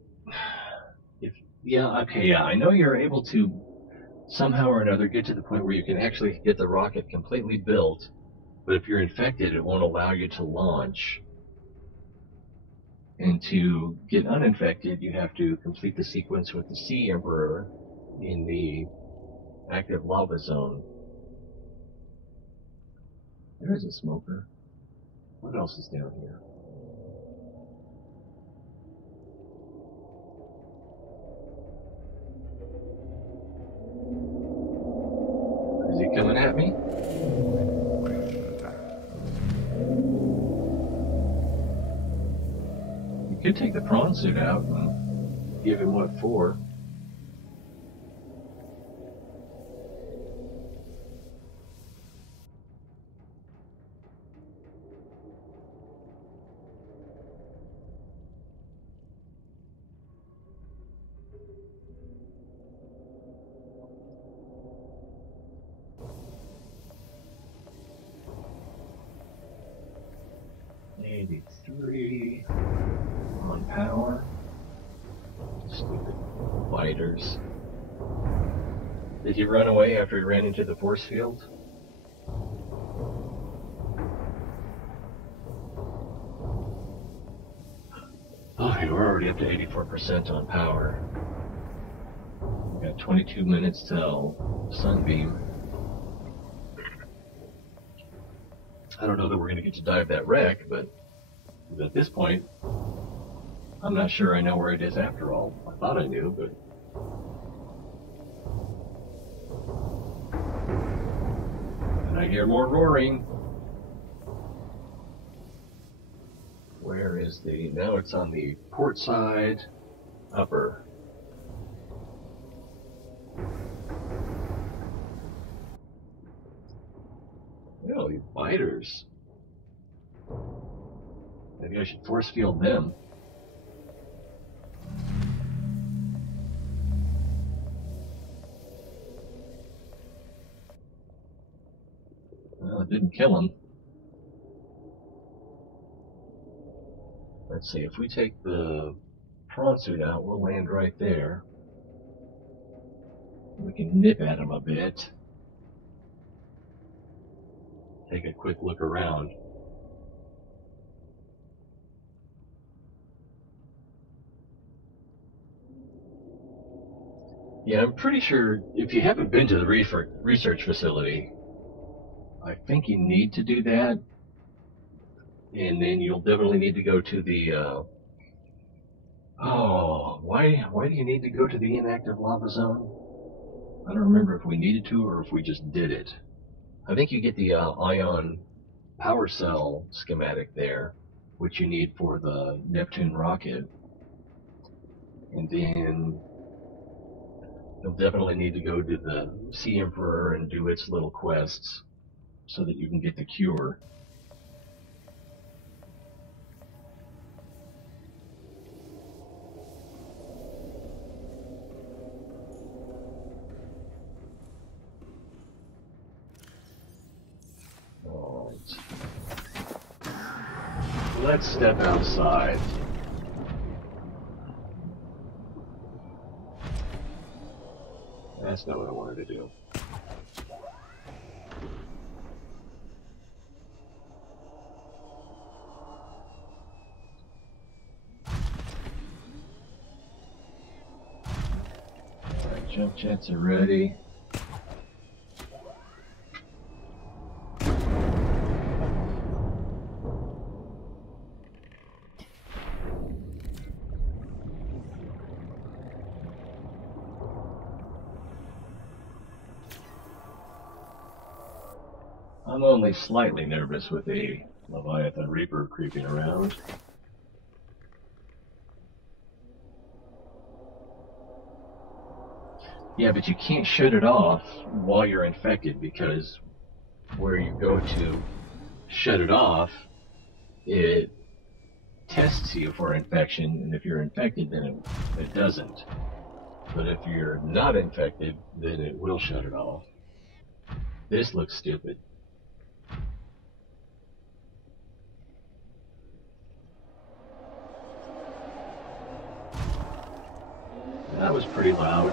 okay, I know you're able to somehow or another get to the point where you can actually get the rocket completely built, but if you're infected, it won't allow you to launch. And to get uninfected, you have to complete the sequence with the Sea Emperor in the active lava zone. There is a smoker. What else is down here? Is he coming at me? You could take the prawn suit out and give him what for. '83 on power. Stupid fighters. Did he run away after he ran into the force field? Okay, we're already up to 84% on power. We've got 22 minutes till Sunbeam. I don't know that we're going to get to dive that wreck, but at this point, I'm not sure I know where it is after all. I thought I knew, but... And I hear more roaring. Where is the... Now it's on the port side, upper. Oh, these biters. Maybe I should force field them. Well, it didn't kill him. Let's see, if we take the prawn suit out, we'll land right there. We can nip at him a bit. Take a quick look around. Yeah, I'm pretty sure if you haven't been to the research facility, I think you need to do that. And then you'll definitely need to go to the, why do you need to go to the inactive lava zone? I don't remember if we needed to or if we just did it. I think you get the ion power cell schematic there, which you need for the Neptune rocket. And then you'll definitely need to go to the Sea Emperor and do its little quests so that you can get the cure. Let's step outside. That's not what I wanted to do. Alright, jump jets are ready. I'm only slightly nervous with a Leviathan Reaper creeping around. Yeah, but you can't shut it off while you're infected, because where you go to shut it off, it tests you for infection, and if you're infected, then it doesn't. But if you're not infected, then it will shut it off. This looks stupid. That was pretty loud.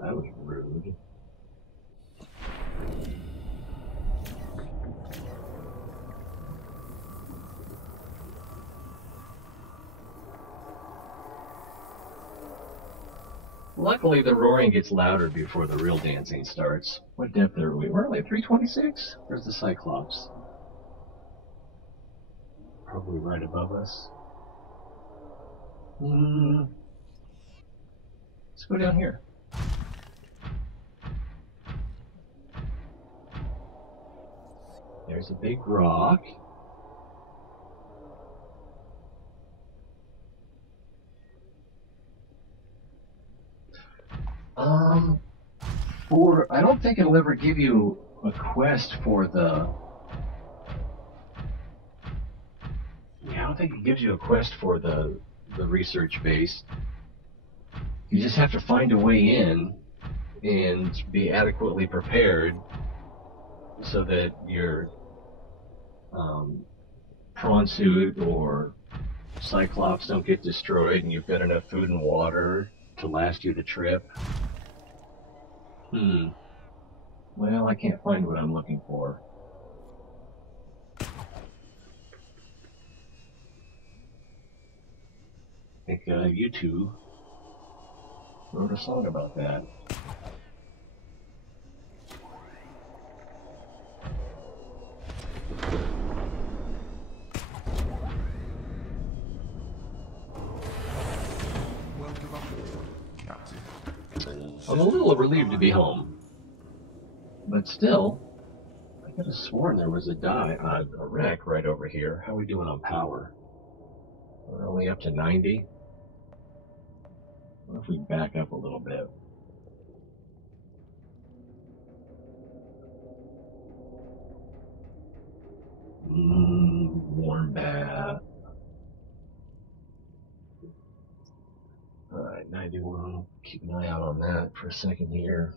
That was rude. Luckily, the roaring gets louder before the real dancing starts. What depth are we? We're only at 326? Where's the Cyclops? Probably right above us. Let's go down here. There's a big rock. I don't think it'll ever give you a quest for the... Yeah, I don't think it gives you a quest for the research base. You just have to find a way in and be adequately prepared so that your prawn suit or Cyclops don't get destroyed and you've got enough food and water to last you the trip. Well, I can't find what I'm looking for. I think you two wrote a song about that. Welcome aboard, Captain. I'm a little relieved to be home, but still, I could have sworn there was a wreck right over here. How are we doing on power? We're only up to 90. What if we back up a little bit? Warm bath. Alright, 91. Keep an eye out on that for a second here.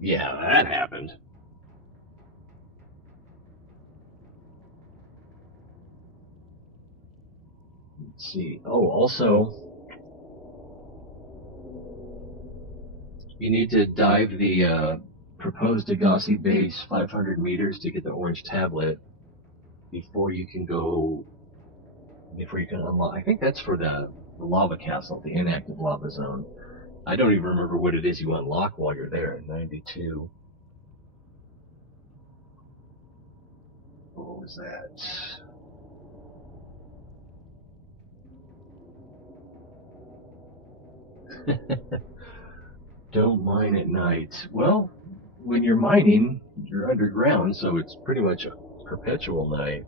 Yeah, that happened. Let's see. Oh, also, you need to dive the proposed Agassi base 500 meters to get the orange tablet before you can unlock. I think that's for the lava castle, the inactive lava zone. I don't even remember what it is you unlock while you're there. 92. What was that? Don't mine at night. Well, when you're mining, you're underground, so it's pretty much a perpetual night.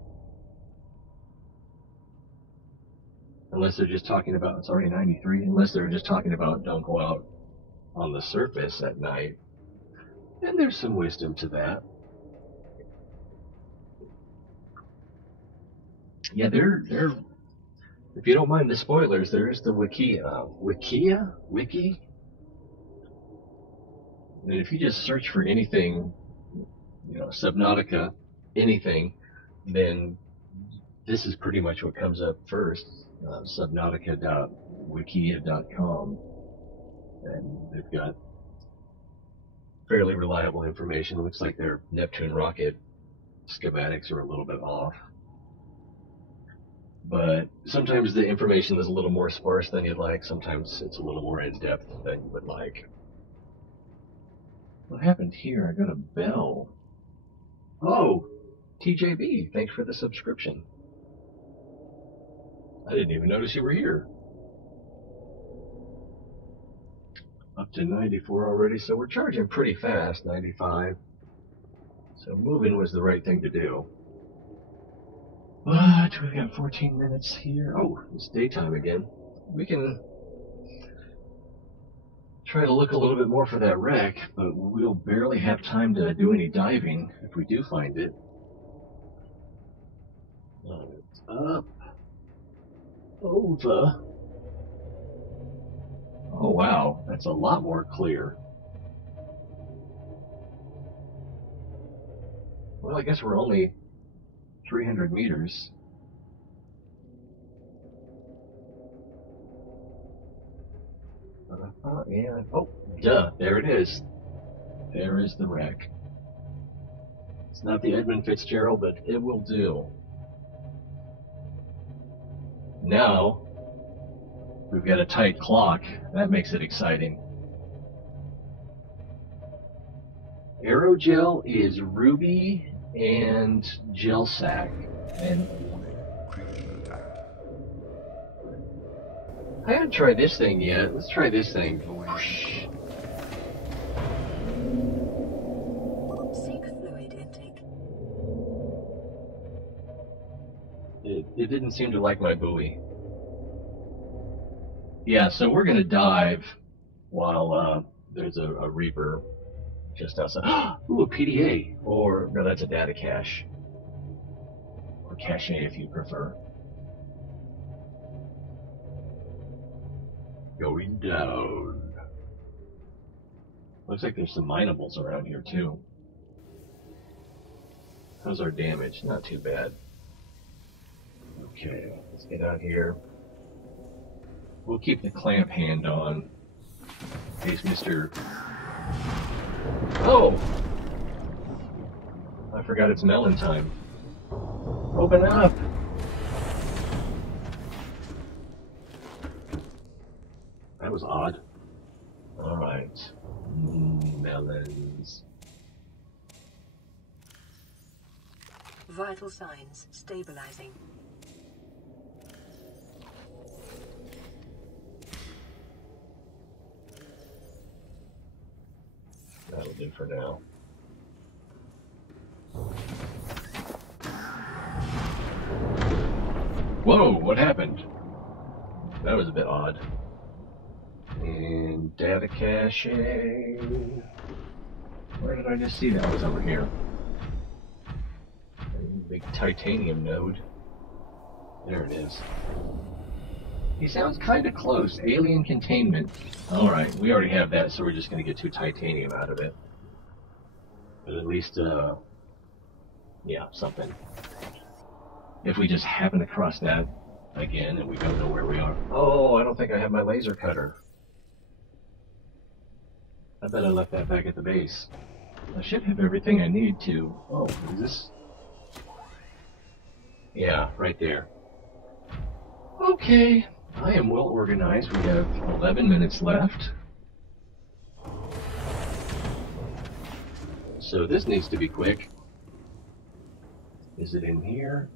Unless they're just talking about, it's already 93, unless they're just talking about don't go out on the surface at night. And there's some wisdom to that. Yeah, they're if you don't mind the spoilers, there's the wiki. And if you just search for anything, Subnautica, anything, then this is pretty much what comes up first. Subnautica.wikia.com, and they've got fairly reliable information. It looks like their Neptune rocket schematics are a little bit off. But sometimes the information is a little more sparse than you'd like. Sometimes it's a little more in-depth than you would like. What happened here? I got a bell. Oh, TJB, thanks for the subscription. I didn't even notice you were here. Up to 94 already, so we're charging pretty fast, 95. So moving was the right thing to do. But we've got 14 minutes here. Oh, it's daytime again. We can try to look a little bit more for that wreck, but we'll barely have time to do any diving if we do find it. It's up. Over. Oh wow, that's a lot more clear. Well, I guess we're only 300 meters. Yeah. Oh, duh, there it is. There is the wreck. It's not the Edmund Fitzgerald, but it will do. Now, we've got a tight clock. That makes it exciting. Aerogel is ruby and gel sac. And I haven't tried this thing yet. Let's try this thing. Whoosh. Seek fluid intake. It didn't seem to like my buoy. Yeah, so we're going to dive while there's a Reaper just outside. Ooh, a PDA. Or, no, that's a data cache. Or cache if you prefer. Going down. Looks like there's some minables around here, too. How's our damage? Not too bad. Okay, let's get out here. We'll keep the clamp hand on in case Mr. Oh! I forgot it's melon time. Open up! That was odd. Alright. Melons. Vital signs stabilizing. That'll do for now. Whoa, what happened? That was a bit odd. And data cache. Where did I just see that? Was over here. Big titanium node. There it is. He sounds kind of close. Alien containment. Alright, we already have that, so we're just going to get 2 titanium out of it. But at least, yeah, something. If we just happen to cross that again and we don't know where we are. Oh, I don't think I have my laser cutter. I bet I left that back at the base. I should have everything I need to... Oh, is this... Yeah, right there. Okay. I am well organized. We have 11 minutes left. So this needs to be quick. Is it in here?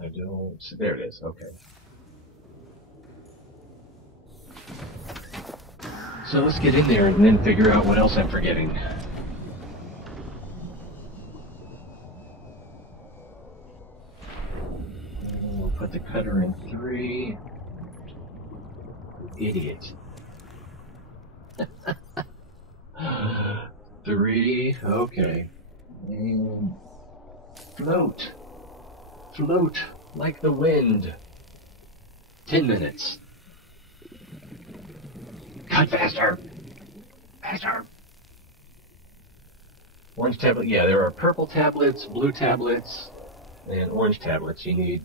I don't... There it is. Okay. So let's get in there and then figure out what else I'm forgetting. Put the cutter in 3. Idiot. 3, okay. And float. Float like the wind. 10 minutes. Cut faster. Faster. Orange tablet. Yeah, there are purple tablets, blue tablets, and orange tablets. You need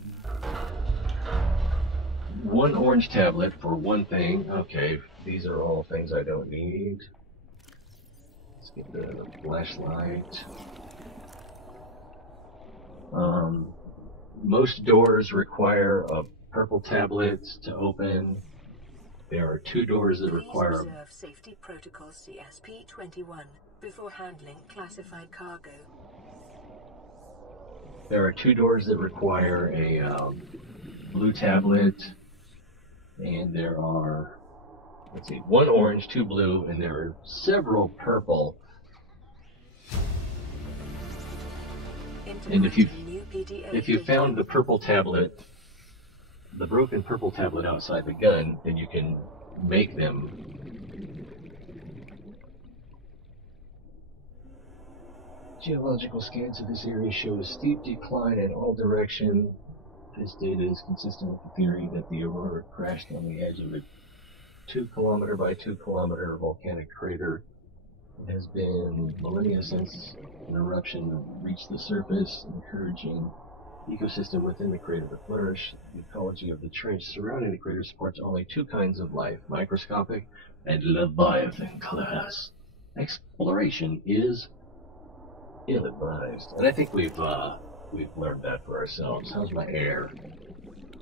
1 orange tablet for 1 thing. Okay, these are all things I don't need. Let's get the flashlight. Most doors require a purple tablet to open. There are 2 doors that Please require... observe Safety Protocol CSP-21 before handling classified cargo. There are 2 doors that require a blue tablet, and there are, let's see, 1 orange, 2 blue, and there are several purple. And if you found the purple tablet, the broken purple tablet outside the gun, then you can make them. Geological scans of this area show a steep decline in all directions. This data is consistent with the theory that the Aurora crashed on the edge of a 2 kilometer by 2 kilometer volcanic crater. It has been millennia since an eruption reached the surface, encouraging ecosystem within the crater to flourish. The ecology of the trench surrounding the crater supports only 2 kinds of life, microscopic and Leviathan class. Exploration is ill-advised. And I think we've learned that for ourselves. How's my air?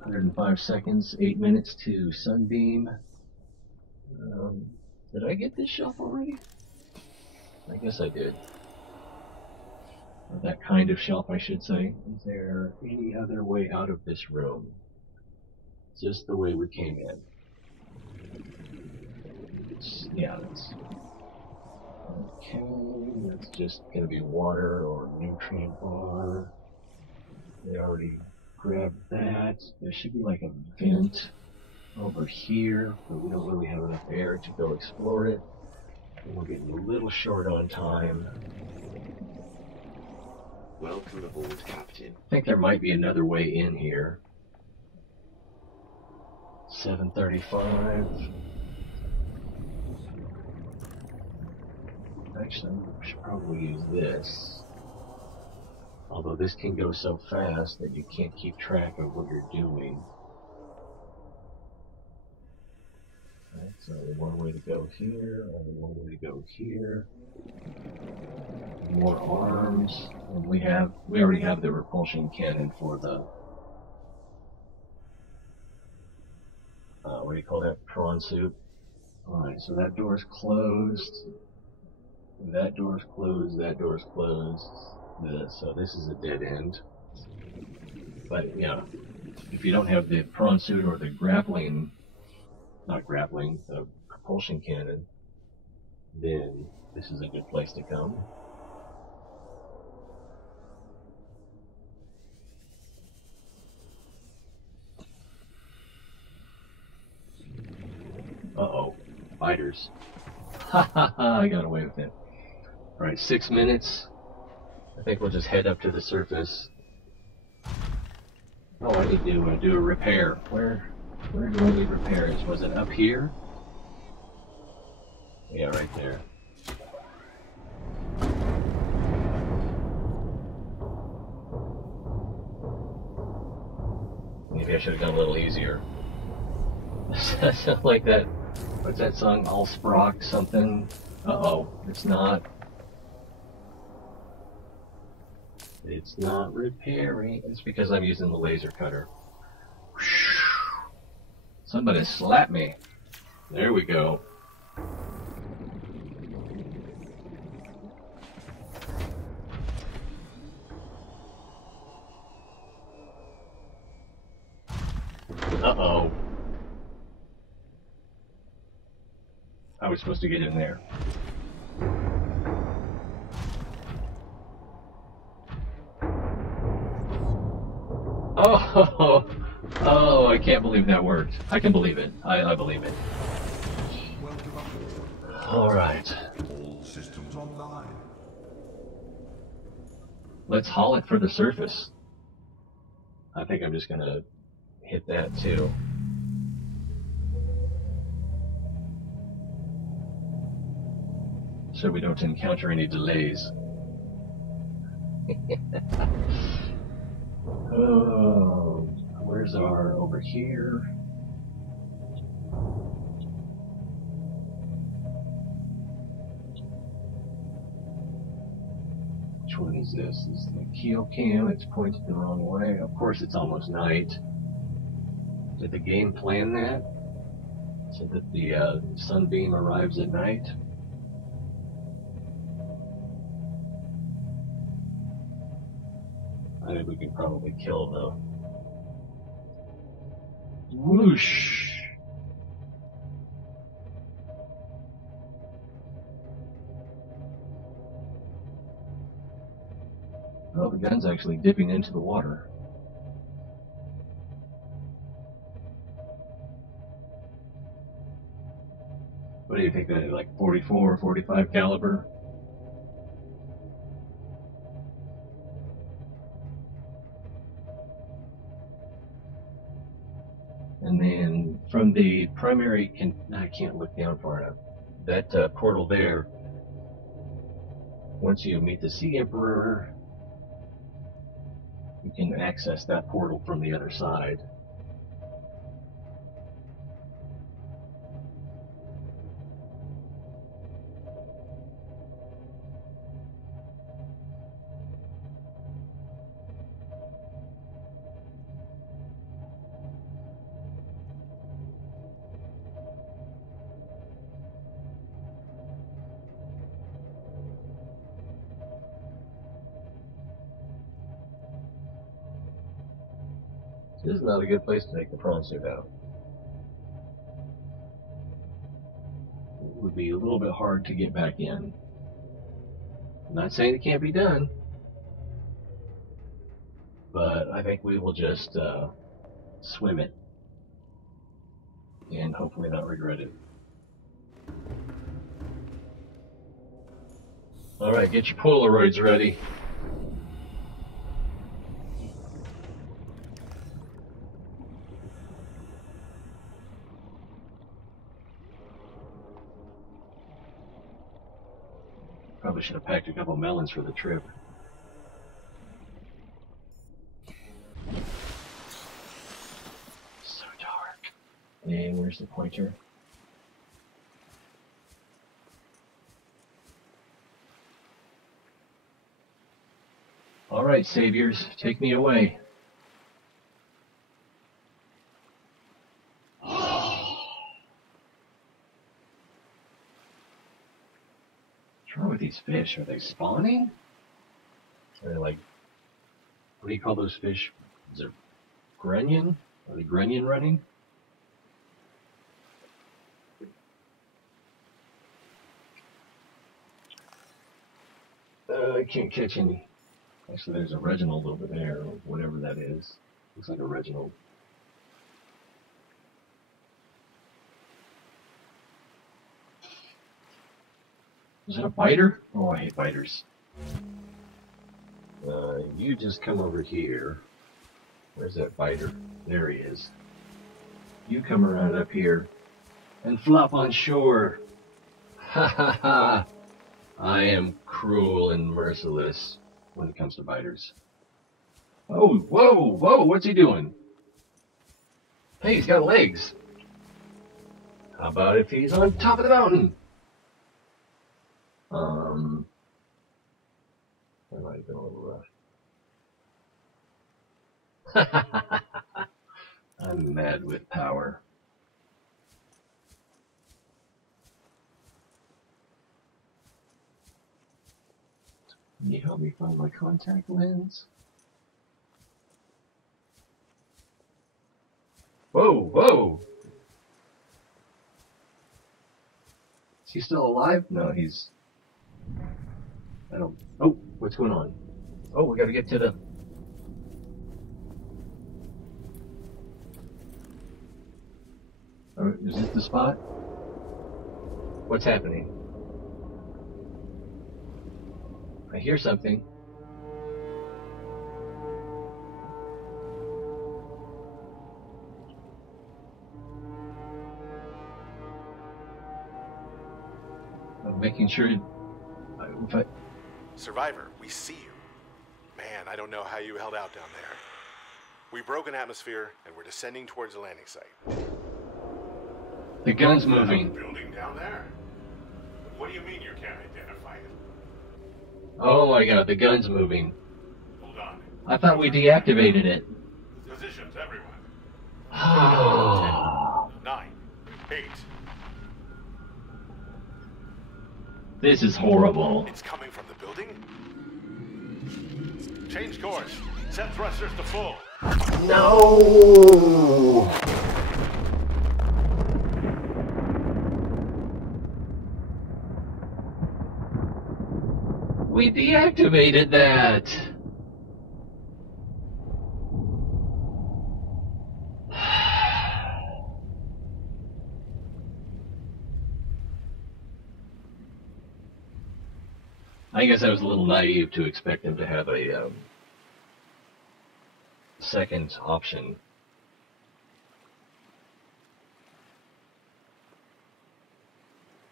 105 seconds, 8 minutes to sunbeam. Did I get this shelf already? I guess I did. Or that kind of shelf, I should say. Is there any other way out of this room? Just the way we came in. Yeah, that's... Okay, that's just going to be water or nutrient bar. They already grabbed that. There should be like a vent over here, but we don't really have enough air to go explore it. And we're getting a little short on time. Welcome aboard, Captain. I think there might be another way in here. 7:35. Actually, I should probably use this. Although this can go so fast that you can't keep track of what you're doing. Right, so one way to go here, only one way to go here. More arms, and we already have the repulsion cannon for the what do you call that? Prawn suit. Alright, so that door's closed. That door's closed, that door's closed. So this is a dead end. But yeah, if you don't have the prawn suit or the grappling, not grappling, the propulsion cannon, then this is a good place to come. Uh-oh, fighters. Ha ha ha, I got away with it. Alright, 6 minutes. I think we'll just head up to the surface. Oh, I need to do a repair. Where do I need repairs? Was it up here? Yeah, right there. Maybe I should have gone a little easier. Sounds like that. What's that song? All Sprock something? Uh-oh, it's not. It's not repairing. It's because I'm using the laser cutter. Somebody slapped me. There we go. Uh-oh. I was supposed to get in there. Oh, I can't believe that worked. I can believe it. I believe it. Alright. All systems online. Let's haul it for the surface. I think I'm just gonna hit that too. So we don't encounter any delays. Oh, where's our over here? Which one is this? This is the keel cam. It's pointed the wrong way. Of course, it's almost night. Did the game plan that? So that the sunbeam arrives at night? I think we can probably kill though. Whoosh! Oh, the gun's actually dipping into the water. What do you think that is, like 44 or 45 caliber? And then from the primary, I can't look down far enough. That portal there, once you meet the Sea Emperor, you can access that portal from the other side. This is not a good place to take the prawn suit out. It would be a little bit hard to get back in. I'm not saying it can't be done, but I think we will just swim it and hopefully not regret it. Alright, get your Polaroids ready. Probably should have packed a couple melons for the trip. So dark. And where's the pointer? All right, saviors, take me away. What's wrong with these fish? Are they spawning? Are they like, what do you call those fish? Is it grunion? Are they grunion running? I can't catch any. Actually, there's a Reginald over there, or whatever that is. Looks like a Reginald. Is that a biter? Oh, I hate biters. You just come over here. Where's that biter? There he is. You come around up here and flop on shore. Ha ha ha! I am cruel and merciless when it comes to biters. Oh, whoa, whoa, what's he doing? Hey, he's got legs. How about if he's on top of the mountain? I might have been a little rough. I'm mad with power. Can you help me find my contact lens? Whoa, whoa! Is he still alive? No, he's... I don't... Oh, what's going on? Oh, we gotta get to the... Oh, is this the spot? What's happening? I hear something. I'm making sure... If I... Survivor, we see you. Man, I don't know how you held out down there. We broke an atmosphere, and we're descending towards the landing site. The gun's moving. Building down there. What do you mean you can't identify it? Oh my god, the gun's moving. Hold on. I thought we deactivated it. Positions, everyone. Ah. 9, 8. This is horrible. It's coming from the building? Change course. Set thrusters to full. No! We deactivated that. I guess I was a little naive to expect him to have a second option.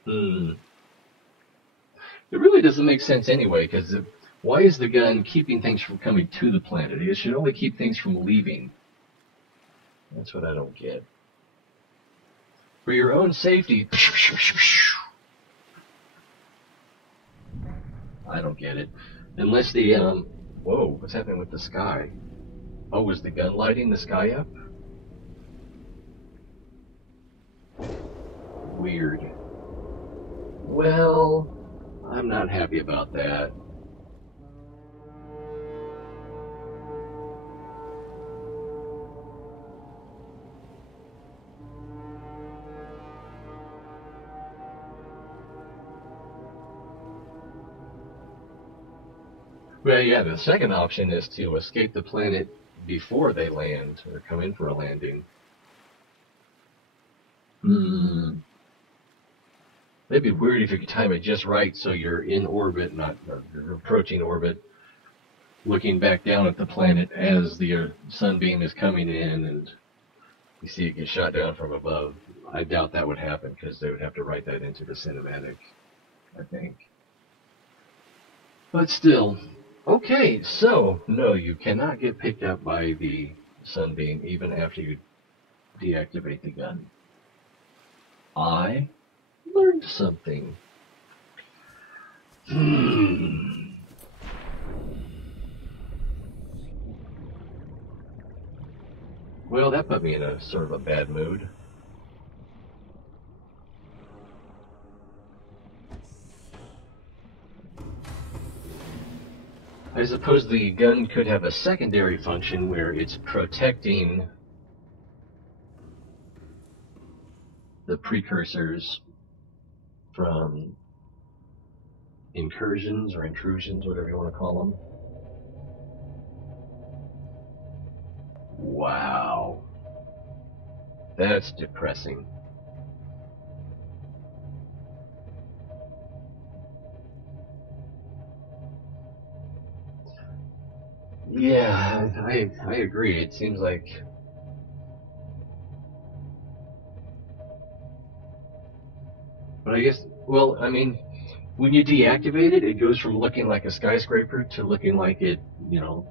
It really doesn't make sense anyway, because why is the gun keeping things from coming to the planet? It should only keep things from leaving. That's what I don't get. For your own safety. I don't get it. Unless the, whoa, what's happening with the sky? Oh, was the gun lighting the sky up? Weird. Well, I'm not happy about that. Well, yeah, the second option is to escape the planet before they land, or come in for a landing. It'd be weird if you could time it just right so you're in orbit, not you're approaching orbit, looking back down at the planet as the sunbeam is coming in and you see it get shot down from above. I doubt that would happen because they would have to write that into the cinematic, I think. But still, okay, so no, you cannot get picked up by the sunbeam even after you deactivate the gun. I learned something. Well, that put me in a sort of a bad mood. I suppose the gun could have a secondary function where it's protecting the precursors from incursions or intrusions, whatever you want to call them. Wow. That's depressing. Yeah, I agree. It seems like but I guess, well, I mean, when you deactivate it, it goes from looking like a skyscraper to looking like it, you know,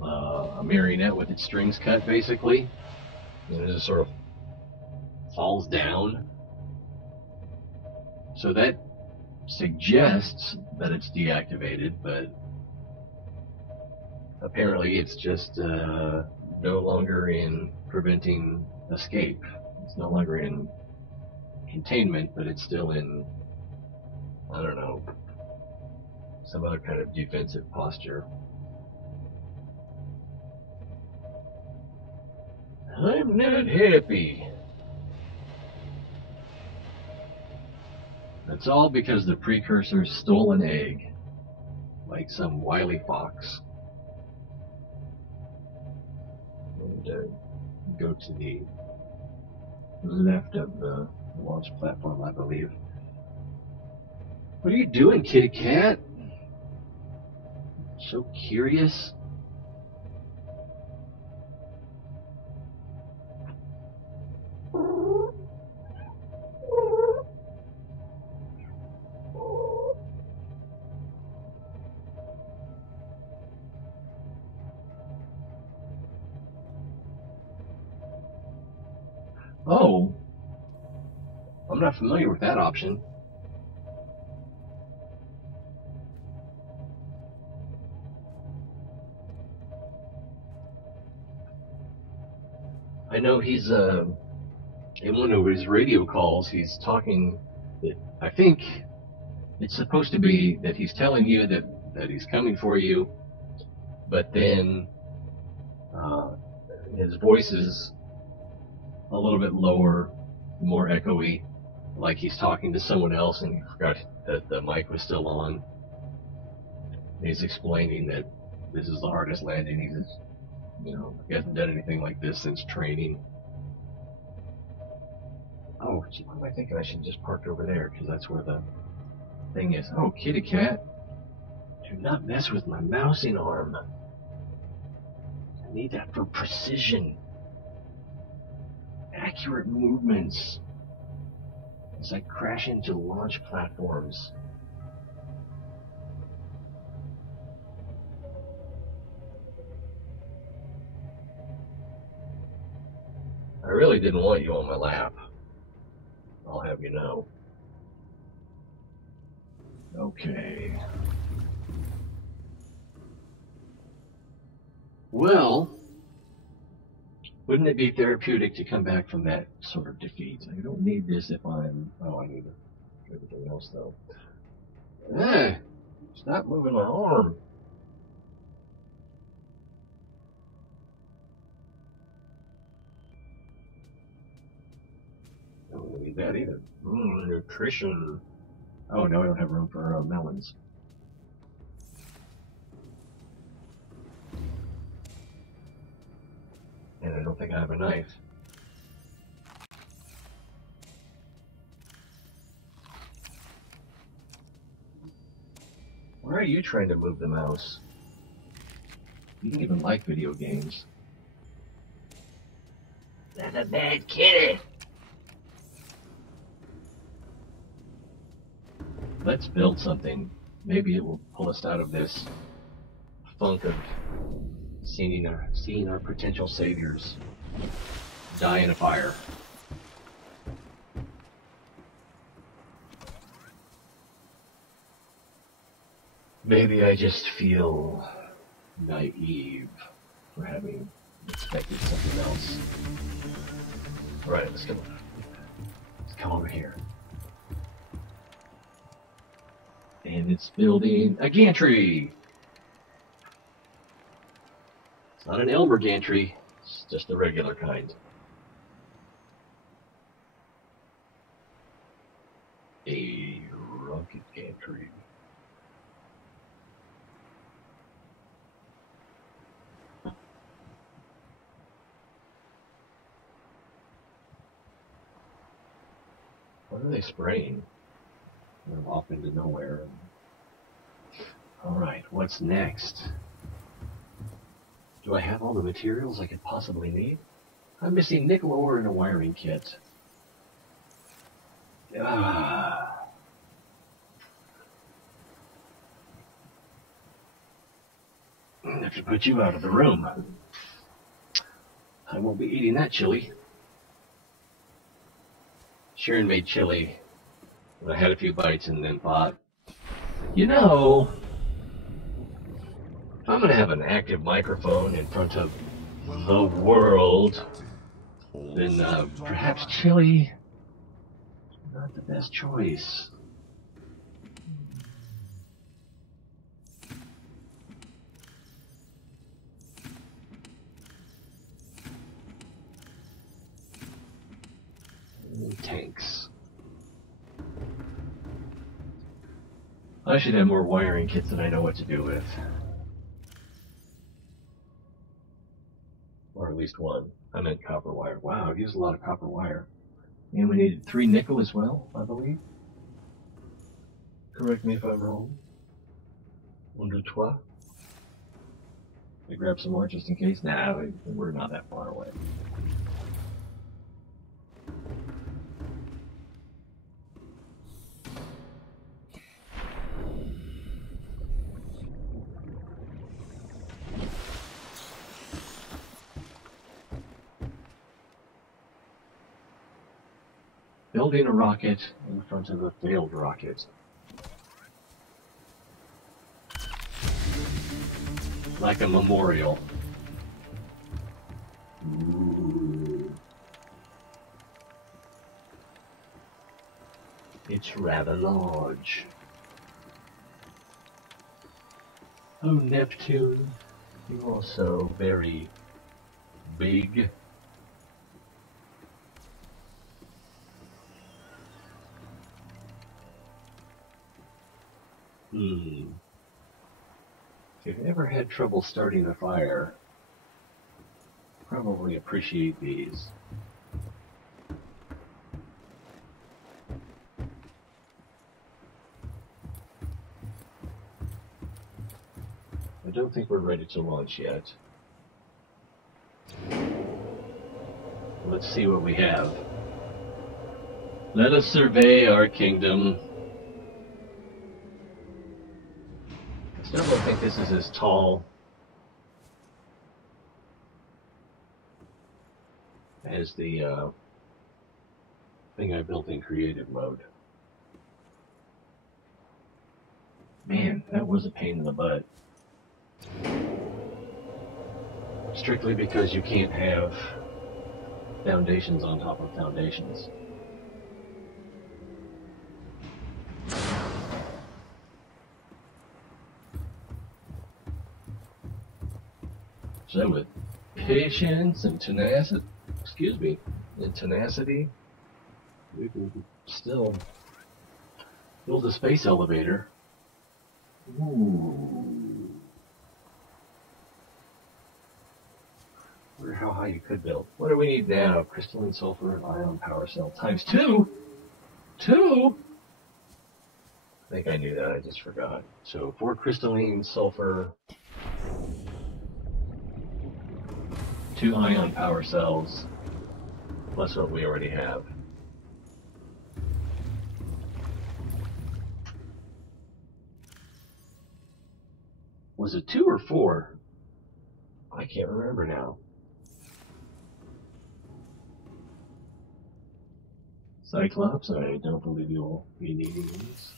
a marionette with its strings cut, basically. And it just sort of falls down. So that suggests that it's deactivated, but apparently it's just no longer in preventing escape. It's no longer in containment, but it's still in, I don't know, some other kind of defensive posture. I'm not happy. That's all because the precursor stole an egg, like some wily fox. And go to the left of the launch platform, I believe. What are you doing, kitty cat? So curious. Oh, I'm not familiar with that option. I know he's in one of his radio calls, he's talking. I think it's supposed to be that he's telling you that he's coming for you, but then his voice is a little bit lower, more echoey, like he's talking to someone else, and he forgot that the mic was still on. And he's explaining that this is the hardest landing he hasn't done anything like this since training. Oh, gee, what am I thinking? I should just park over there, because that's where the thing is. Oh, kitty cat. Do not mess with my mousing arm. I need that for precision. Accurate movements. As I crash into launch platforms. I really didn't want you on my lap. I'll have you know. Okay. Well, wouldn't it be therapeutic to come back from that sort of defeat? I don't need this if I'm... Oh, I need everything else, though. Hey! Stop moving my arm. I don't need that either. Nutrition. Oh, no, I don't have room for melons. And I don't think I have a knife. Why are you trying to move the mouse? You don't even like video games. That's a bad kitty. Let's build something. Maybe it will pull us out of this funk of seeing our potential saviors die in a fire. Maybe I just feel naive for having expected something else. Alright, let's go. Let's come over here. And it's building a gantry. It's not an Elmer gantry, it's just the regular kind. A rocket gantry. What are they spraying? They're off into nowhere. Alright, what's next? Do I have all the materials I could possibly need? I'm missing nickel ore in a wiring kit. I have to put you out of the room. I won't be eating that chili. Sharon made chili. I had a few bites and then thought, you know, if I'm going to have an active microphone in front of the world, then perhaps chili is not the best choice. Tanks. I should have more wiring kits than I know what to do with. Or at least one. I meant copper wire. Wow, I've used a lot of copper wire. And we needed 3 nickel as well, I believe. Correct me if I'm wrong. 1, 2, 3. I grab some more just in case. Nah, we're not that far away. Building a rocket in front of a failed rocket. Like a memorial. Ooh. It's rather large. Oh, Neptune, you're also very big. If you've ever had trouble starting a fire, probably appreciate these. I don't think we're ready to launch yet. Let's see what we have. Let us survey our kingdom. I still don't think this is as tall as the thing I built in creative mode. Man, that was a pain in the butt. Strictly because you can't have foundations on top of foundations. So with patience and tenacity, we can still build a space elevator. Ooh. Wonder how high you could build. What do we need now? Crystalline sulfur and ion power cell times 2? 2? I think I knew that, I just forgot. So 4 crystalline sulfur, 2 ion power cells, plus what we already have. Was it 2 or 4? I can't remember now. Cyclops, I don't believe you'll be needing these.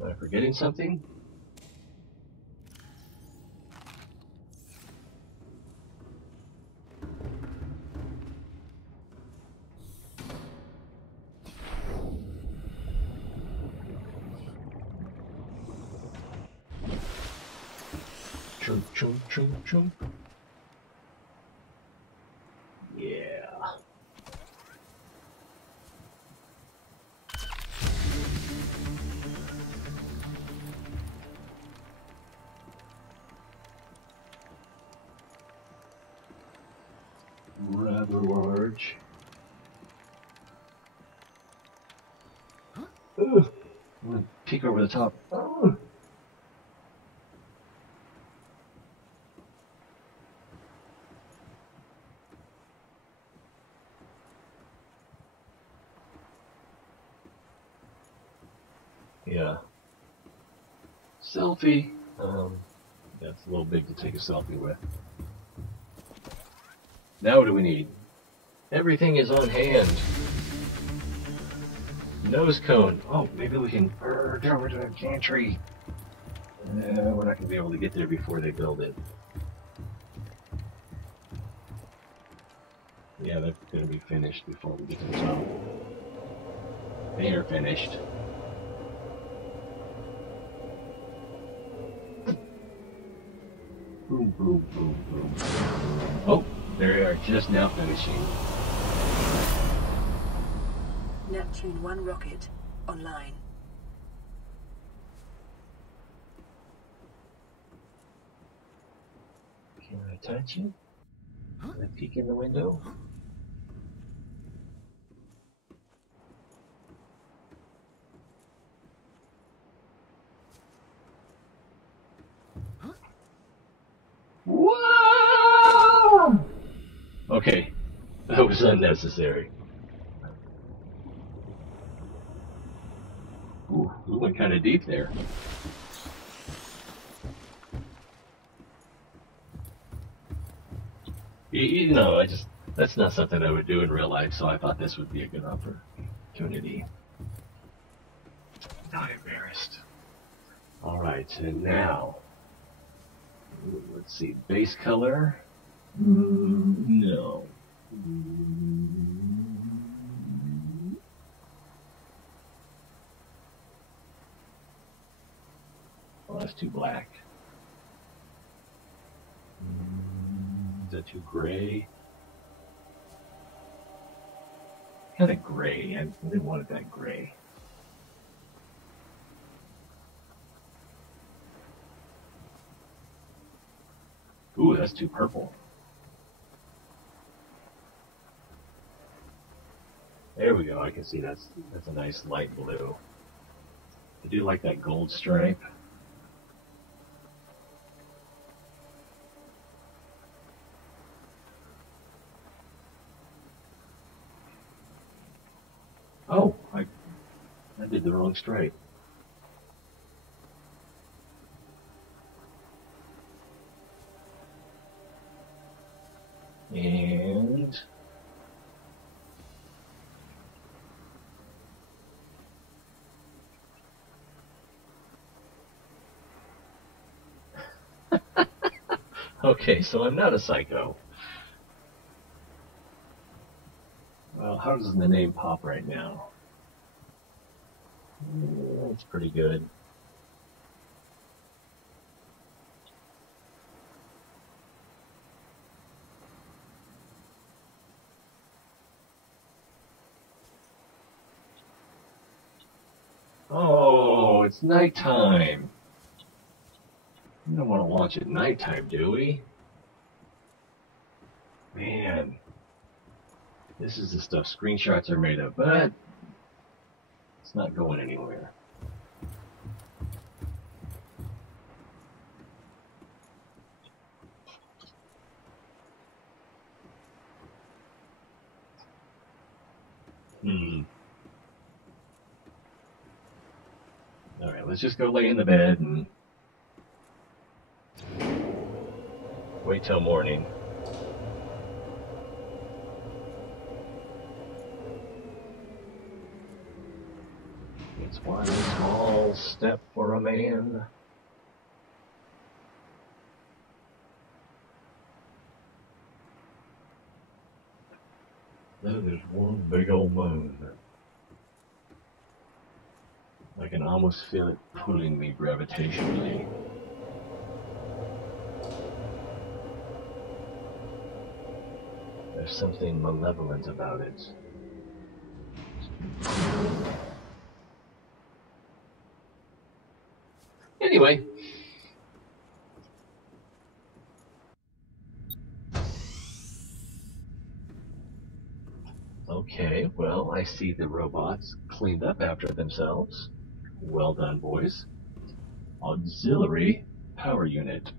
Am I forgetting something? Chunk, chunk, chunk, chunk. Yeah. Rather large. Ugh. I'm gonna peek over the top. Oh. Yeah. Selfie. That's a little big to take a selfie with. Now what do we need? Everything is on hand. Nose cone. Oh, maybe we can get over to the gantry. We're not going to be able to get there before they build it. Yeah, that's going to be finished before we get to the top. They are finished. Boom, boom, boom, boom. Oh, they are just now finishing. Neptune 1 rocket online. Can I touch it? Can I peek in the window? Whoa! Okay, that was unnecessary. Ooh, we went kind of deep there. You know, that's not something I would do in real life, so I thought this would be a good opportunity. Not embarrassed. Alright, and now, Ooh, let's see, base color. No. Oh, that's too black. Is that too gray? Kind of gray. I didn't want it that gray. Ooh, that's too purple. There we go. I can see that's a nice light blue. I do like that gold stripe. Oh, I did the wrong stripe. And okay, so I'm not a psycho. Well, how does the name pop right now? That's pretty good. Oh, it's nighttime. We don't want to launch at nighttime, do we? Man, this is the stuff screenshots are made of, but it's not going anywhere. Alright, let's just go lay in the bed and wait till morning. It's one small step for a man. That is one big old moon. I can almost feel it pulling me gravitationally. There's something malevolent about it. Anyway. Okay, well, I see the robots cleaned up after themselves. Well done, boys. Auxiliary power unit.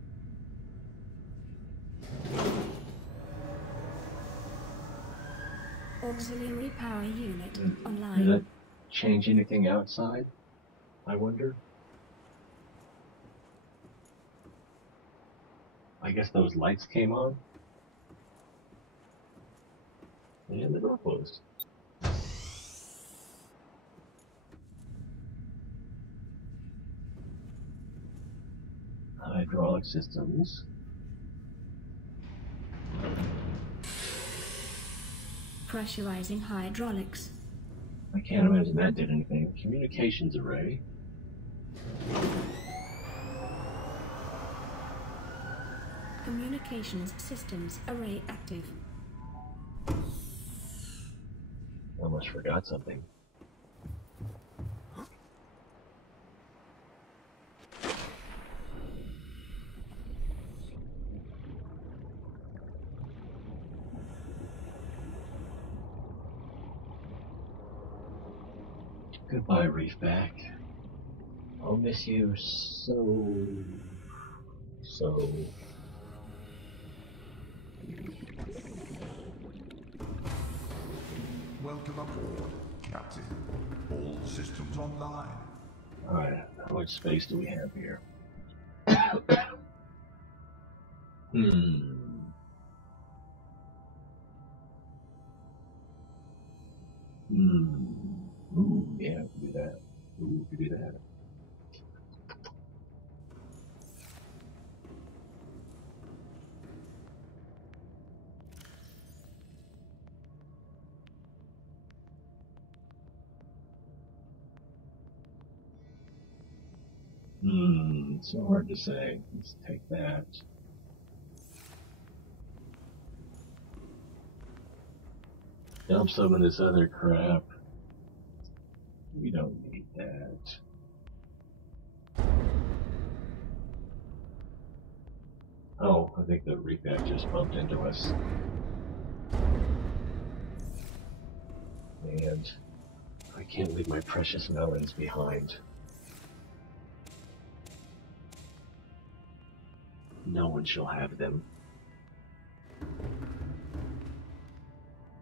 Auxiliary power unit online. Did that change anything outside, I wonder? I guess those lights came on. And the door closed. Hydraulic systems. Pressurizing hydraulics. I can't imagine that did anything. Communications array. Communications systems array active. Almost forgot something. Goodbye, Reefback. I'll miss you so. Welcome aboard, Captain. All systems online. Alright, how much space do we have here? Ooh, yeah, we can do that. Ooh, we can do that. It's so hard to say. Let's take that. Dump some of this other crap. We don't need that. Oh, I think the repack just bumped into us. And I can't leave my precious melons behind. No one shall have them.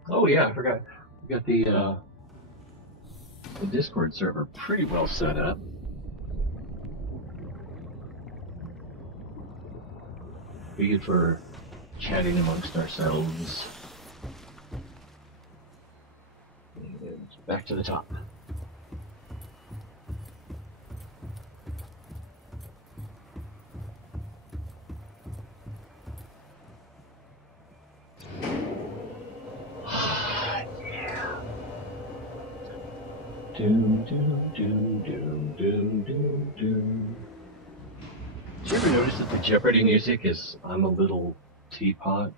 Oh yeah, I forgot. We got the Discord server pretty well set up. Be good for chatting amongst ourselves. And back to the top. Did you ever notice that the Jeopardy music is I'm a Little Teapot?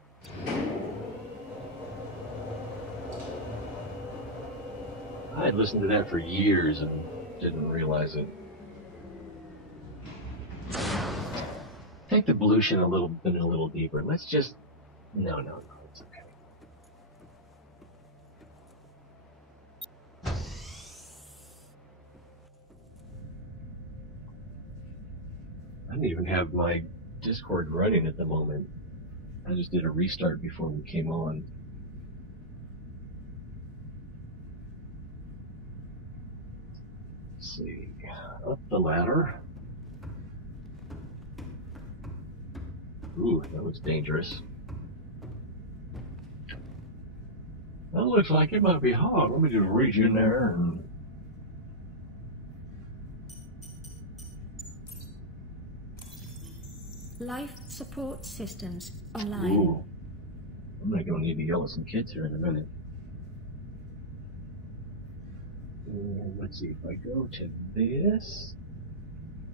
I had listened to that for years and didn't realize it. Take the pollution a little deeper. Let's just... No, it's okay. I don't even have my Discord running at the moment. I just did a restart before we came on. Let's see. Up the ladder. Ooh, that looks dangerous. That looks like it might be hot. Let me just reach in there and... Life support systems online. Ooh. I'm gonna need to yell at some kids here in a minute. And let's see, if I go to this,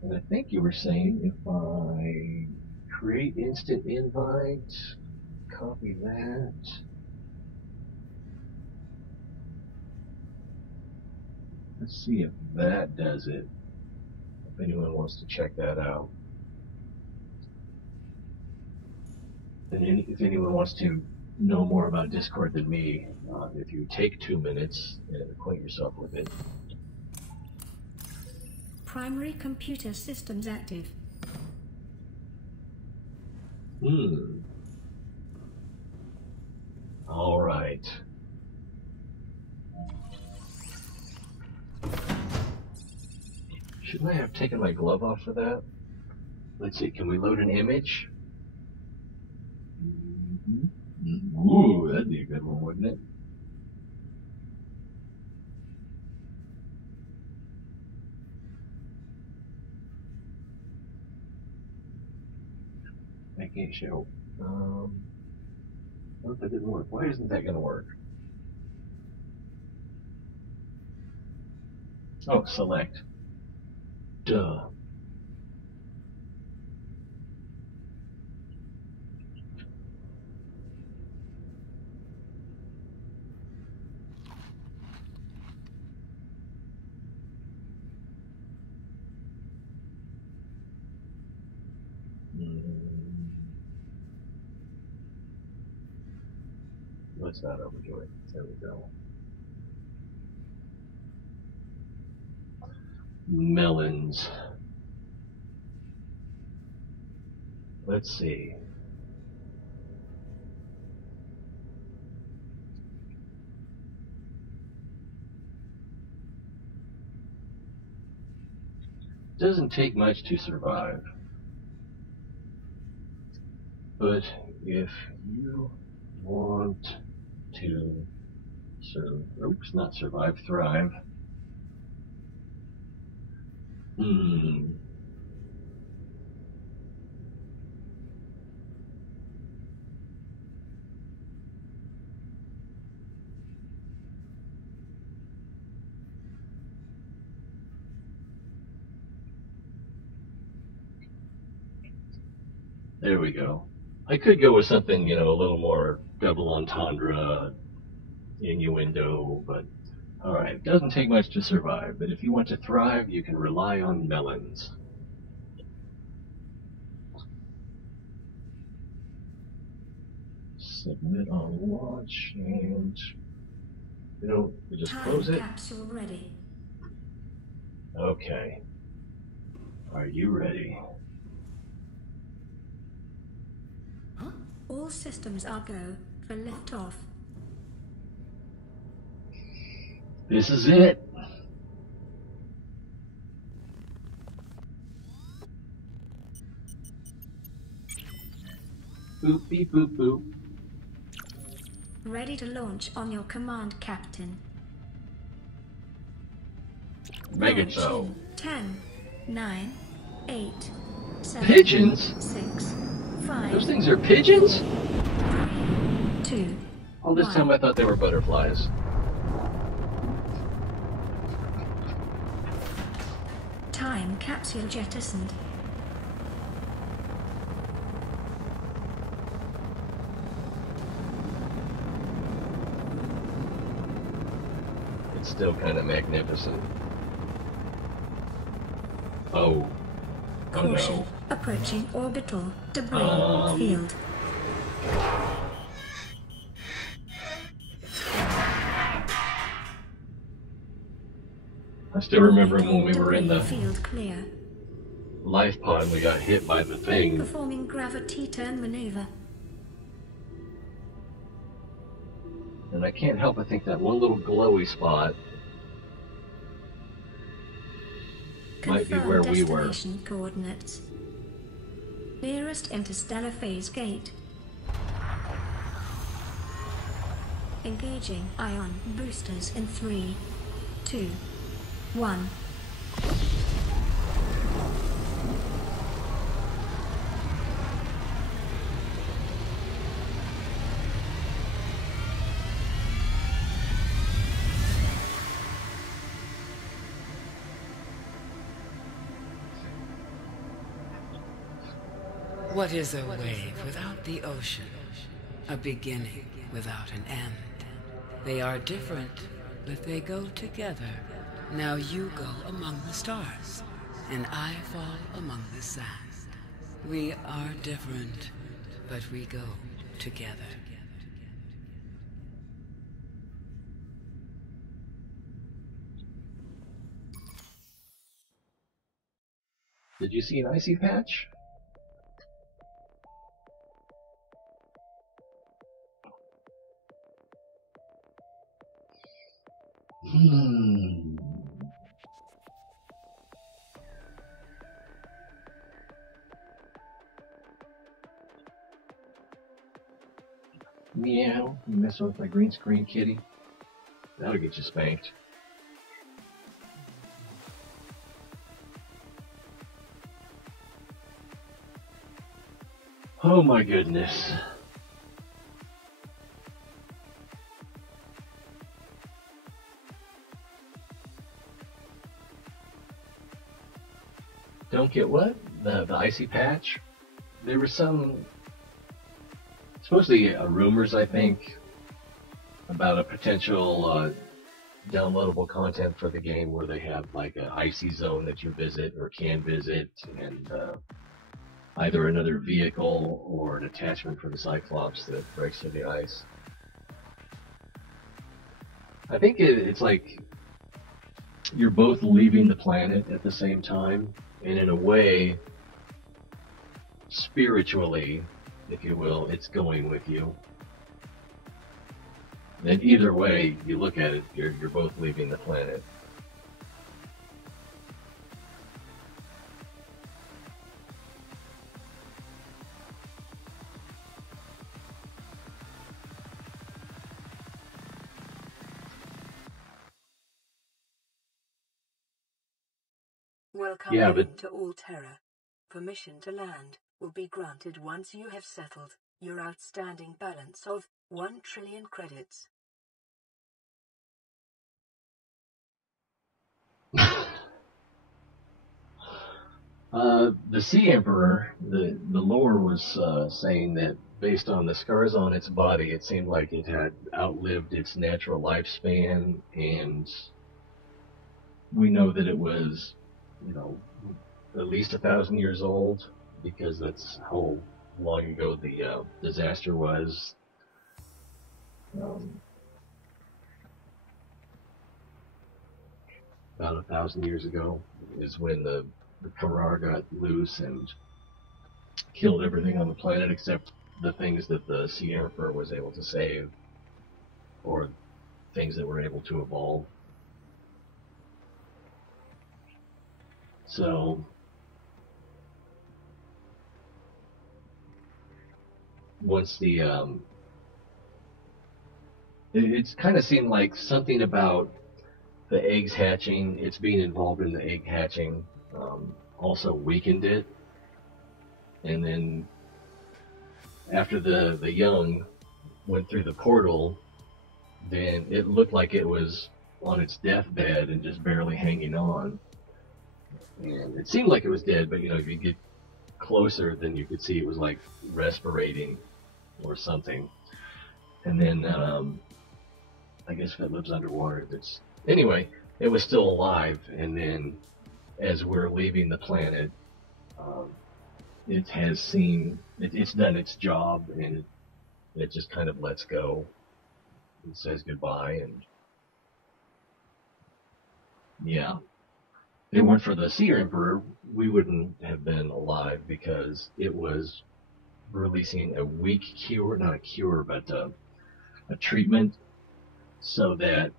and I think you were saying if I create instant invite, copy that. Let's see if that does it. If anyone wants to check that out. And if anyone wants to know more about Discord than me, if you take 2 minutes and acquaint yourself with it. Primary computer systems active. All right. Shouldn't I have taken my glove off for that? Let's see, can we load an image? Ooh, that'd be a good one, wouldn't it? I can't show. What if that didn't work? Why isn't that going to work? Oh, select. Duh. Let's not overdo it. There we go. Melons. Let's see. Doesn't take much to survive. But if you want to not survive, thrive. There we go. I could go with something, a little more double entendre, innuendo, but alright, it doesn't take much to survive, but if you want to thrive, you can rely on melons. Submit on launch, and we just close Time it. capsule ready. Okay. Are you ready? All systems are go for liftoff. This is it. Boop, beep, boop, boop. Ready to launch on your command, Captain. Make it Launch so. in 10, 9, 8, 7, Pigeons? 6, 5, Those things are pigeons? 2, All this 1. time I thought they were butterflies. Time capsule jettisoned. It's still kind of magnificent. Oh. Oh Caution. no. Approaching orbital debris field. I still remember when we were in the Field clear. life pod and we got hit by the thing. Performing gravity turn maneuver. And I can't help but think that one little glowy spot might be where we were. Destination coordinates. Nearest interstellar phase gate. Engaging ion boosters in 3, 2, 1. What is a wave without the ocean? A beginning without an end. They are different, but they go together. Now you go among the stars, and I fall among the sand. We are different, but we go together. Did you see an icy patch? Meow. You messing with my green screen, kitty? That'll get you spanked. Oh my goodness. Don't get what? The icy patch? There was some, supposedly rumors, I think, about a potential downloadable content for the game where they have like an icy zone that you visit or can visit, and either another vehicle or an attachment for the Cyclops that breaks through the ice. I think it's like you're both leaving the planet at the same time, and in a way, spiritually, if you will, it's going with you. And either way you look at it, you're both leaving the planet. Welcome Yeah, in but to Alterra. Permission to land will be granted once you have settled your outstanding balance of 1 trillion credits. The Sea Emperor, the lore was saying that based on the scars on its body, it seemed like it had outlived its natural lifespan, and we know that it was, you know, at least 1,000 years old, because that's how long ago the disaster was. About 1,000 years ago is when the Karar got loose and killed everything on the planet except the things that the Sea Emperor was able to save, or things that were able to evolve. So once the it's kind of seemed like something about the eggs hatching, its being involved in the egg hatching, also weakened it. And then after the young went through the portal, then it looked like it was on its deathbed and just barely hanging on. And it seemed like it was dead, but you know, if you get closer, then you could see it was like respirating or something. And then I guess if it lives underwater, it's anyway, it was still alive. And then as we're leaving the planet, it has seen it's done its job, and it just kind of lets go and says goodbye. And yeah, if it weren't for the Sea Emperor, we wouldn't have been alive, because it was releasing a weak cure, not a cure, but a treatment, so that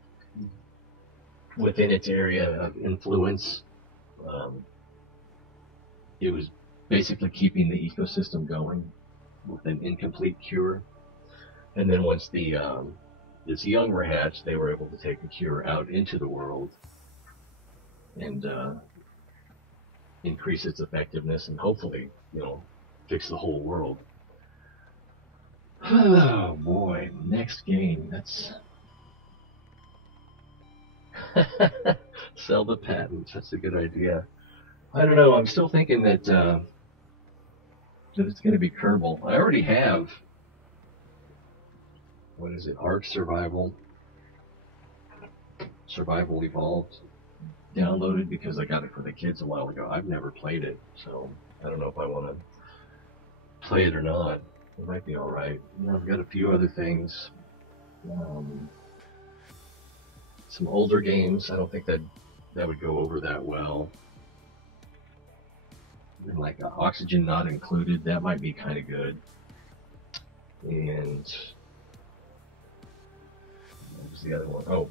within its area of influence, it was basically keeping the ecosystem going with an incomplete cure. And then once this young were hatched, they were able to take the cure out into the world and increase its effectiveness and hopefully, you know, fix the whole world. Oh boy, next game. That's sell the patent. That's a good idea. I don't know. I'm still thinking that it's going to be Kerbal. I already have, what is it, Ark Survival Evolved downloaded, because I got it for the kids a while ago. I've never played it, so I don't know if I want to play it or not. It might be alright. You know, I've got a few other things. Some older games. I don't think that would go over that well. And like Oxygen Not Included, that might be kind of good. And what was the other one? Oh,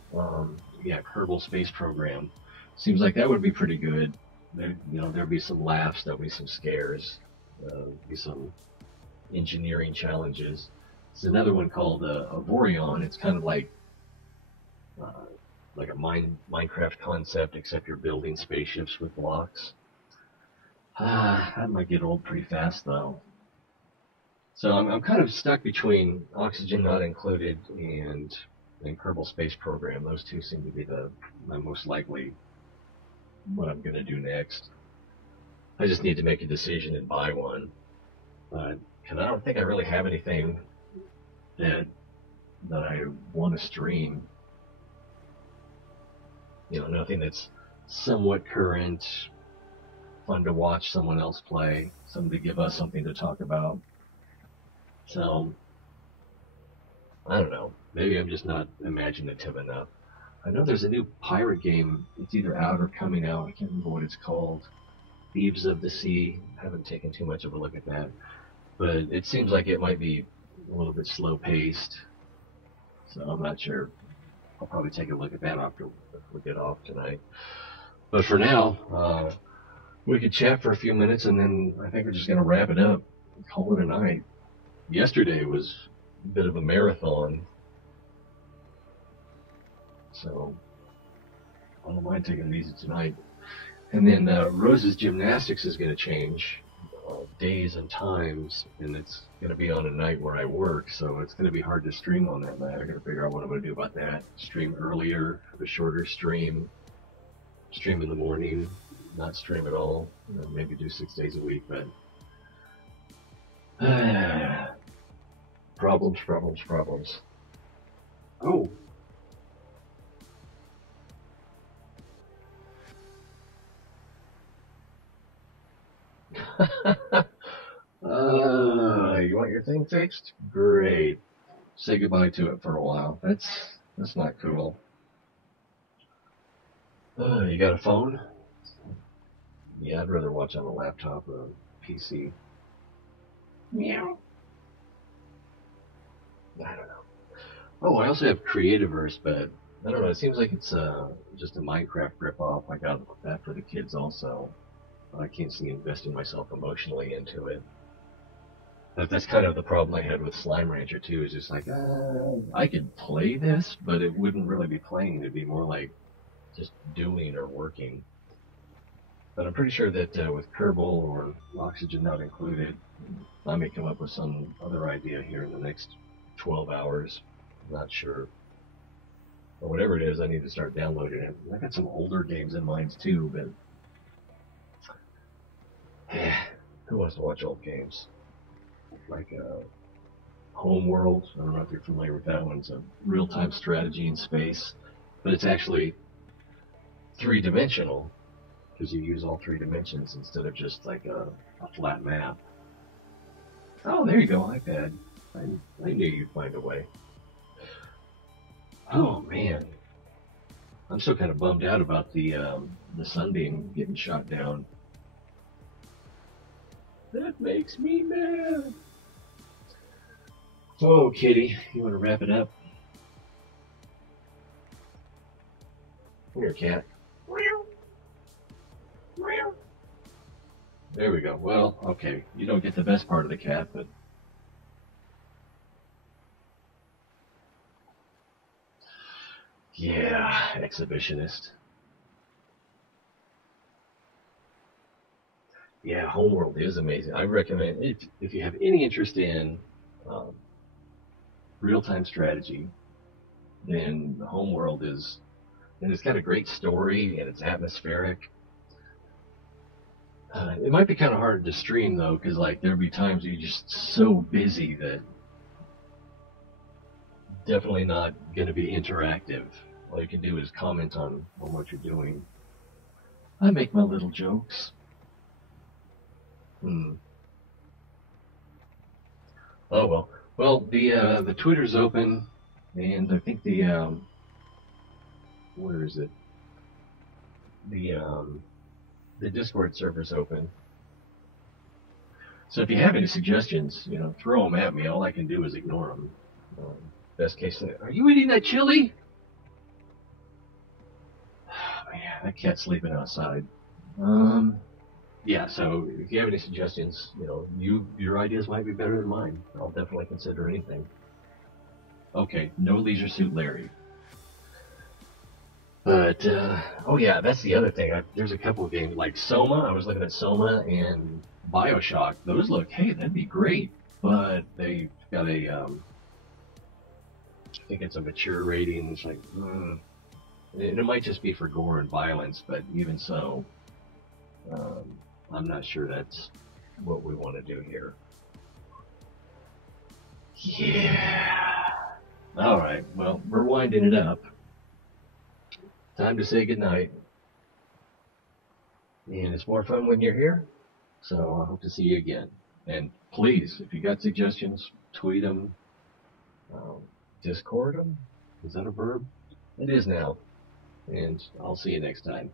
yeah, Kerbal Space Program. Seems like that would be pretty good. There, you know, there'd be some laughs, there'll be some scares, be some engineering challenges. There's another one called Avorion. It's kind of like a Minecraft concept, except you're building spaceships with blocks. That might get old pretty fast, though. So I'm kind of stuck between Oxygen Not Included and Kerbal Space Program. Those two seem to be my most likely what I'm going to do next. I just need to make a decision and buy one. Because I don't think I really have anything that I want to stream. You know, nothing that's somewhat current, fun to watch someone else play, somebody give us something to talk about. So, I don't know. Maybe I'm just not imaginative enough. I know there's a new pirate game. It's either out or coming out. I can't remember what it's called. Thieves of the Sea. I haven't taken too much of a look at that. But it seems like it might be a little bit slow-paced. So I'm not sure. I'll probably take a look at that after we get off tonight. But for now, we could chat for a few minutes, and then I think we're just going to wrap it up and call it a night. Yesterday was a bit of a marathon, so I don't mind taking it easy tonight. And then Rose's gymnastics is going to change days and times, and it's going to be on a night where I work, so it's going to be hard to stream on that night. I got to figure out what I'm going to do about that. Stream earlier, have a shorter stream in the morning, not stream at all. Maybe do 6 days a week, but problems. Oh. You want your thing fixed? Great. Say goodbye to it for a while. That's not cool. You got a phone? Yeah, I'd rather watch on a laptop or a PC. Meow. I don't know. Oh, I also have Creativerse, but I don't know. It seems like it's just a Minecraft ripoff. I got that for the kids also. I can't see investing myself emotionally into it. But that's kind of the problem I had with Slime Rancher too. Is just like I could play this, but it wouldn't really be playing. It'd be more like just doing or working. But I'm pretty sure that with Kerbal or Oxygen not included, I may come up with some other idea here in the next 12 hours. I'm not sure. But whatever it is, I need to start downloading it. I got some older games in mind too, but who wants to watch old games? Like Homeworld. I don't know if you're familiar with that one. It's a real-time strategy in space, but it's actually three-dimensional because you use all 3 dimensions instead of just like a flat map. Oh, there you go, iPad. I knew you'd find a way. Oh man, I'm still kind of bummed out about the Sunbeam getting shot down. That makes me mad. Oh, Kitty, you want to wrap it up? Come here, cat. There we go. Well, okay. You don't get the best part of the cat, but yeah, exhibitionist. Yeah, Homeworld is amazing. I recommend it if you have any interest in real-time strategy. Then Homeworld is, and it's got a great story and it's atmospheric. It might be kind of hard to stream though, because like there'll be times you're just so busy that definitely not going to be interactive. All you can do is comment on what you're doing. I make my little jokes. Oh well. Well, the Twitter's open, and I think the where is it? The Discord server's open. So if you have any suggestions, throw them at me. All I can do is ignore them. Best case scenario. Are you eating that chili? Oh, man, that cat's sleeping outside. Yeah, so if you have any suggestions, your ideas might be better than mine. I'll definitely consider anything. Okay, no Leisure Suit Larry. But, oh yeah, that's the other thing. There's a couple of games, like Soma. I was looking at Soma and Bioshock. Those look, hey, that'd be great. But they've got a, I think it's a mature rating. It's like, it might just be for gore and violence, but even so, I'm not sure that's what we want to do here. Yeah. All right, well, we're winding it up. Time to say goodnight. And it's more fun when you're here, so I hope to see you again. And please, if you got suggestions, tweet them, Discord them. Is that a verb? It is now. And I'll see you next time.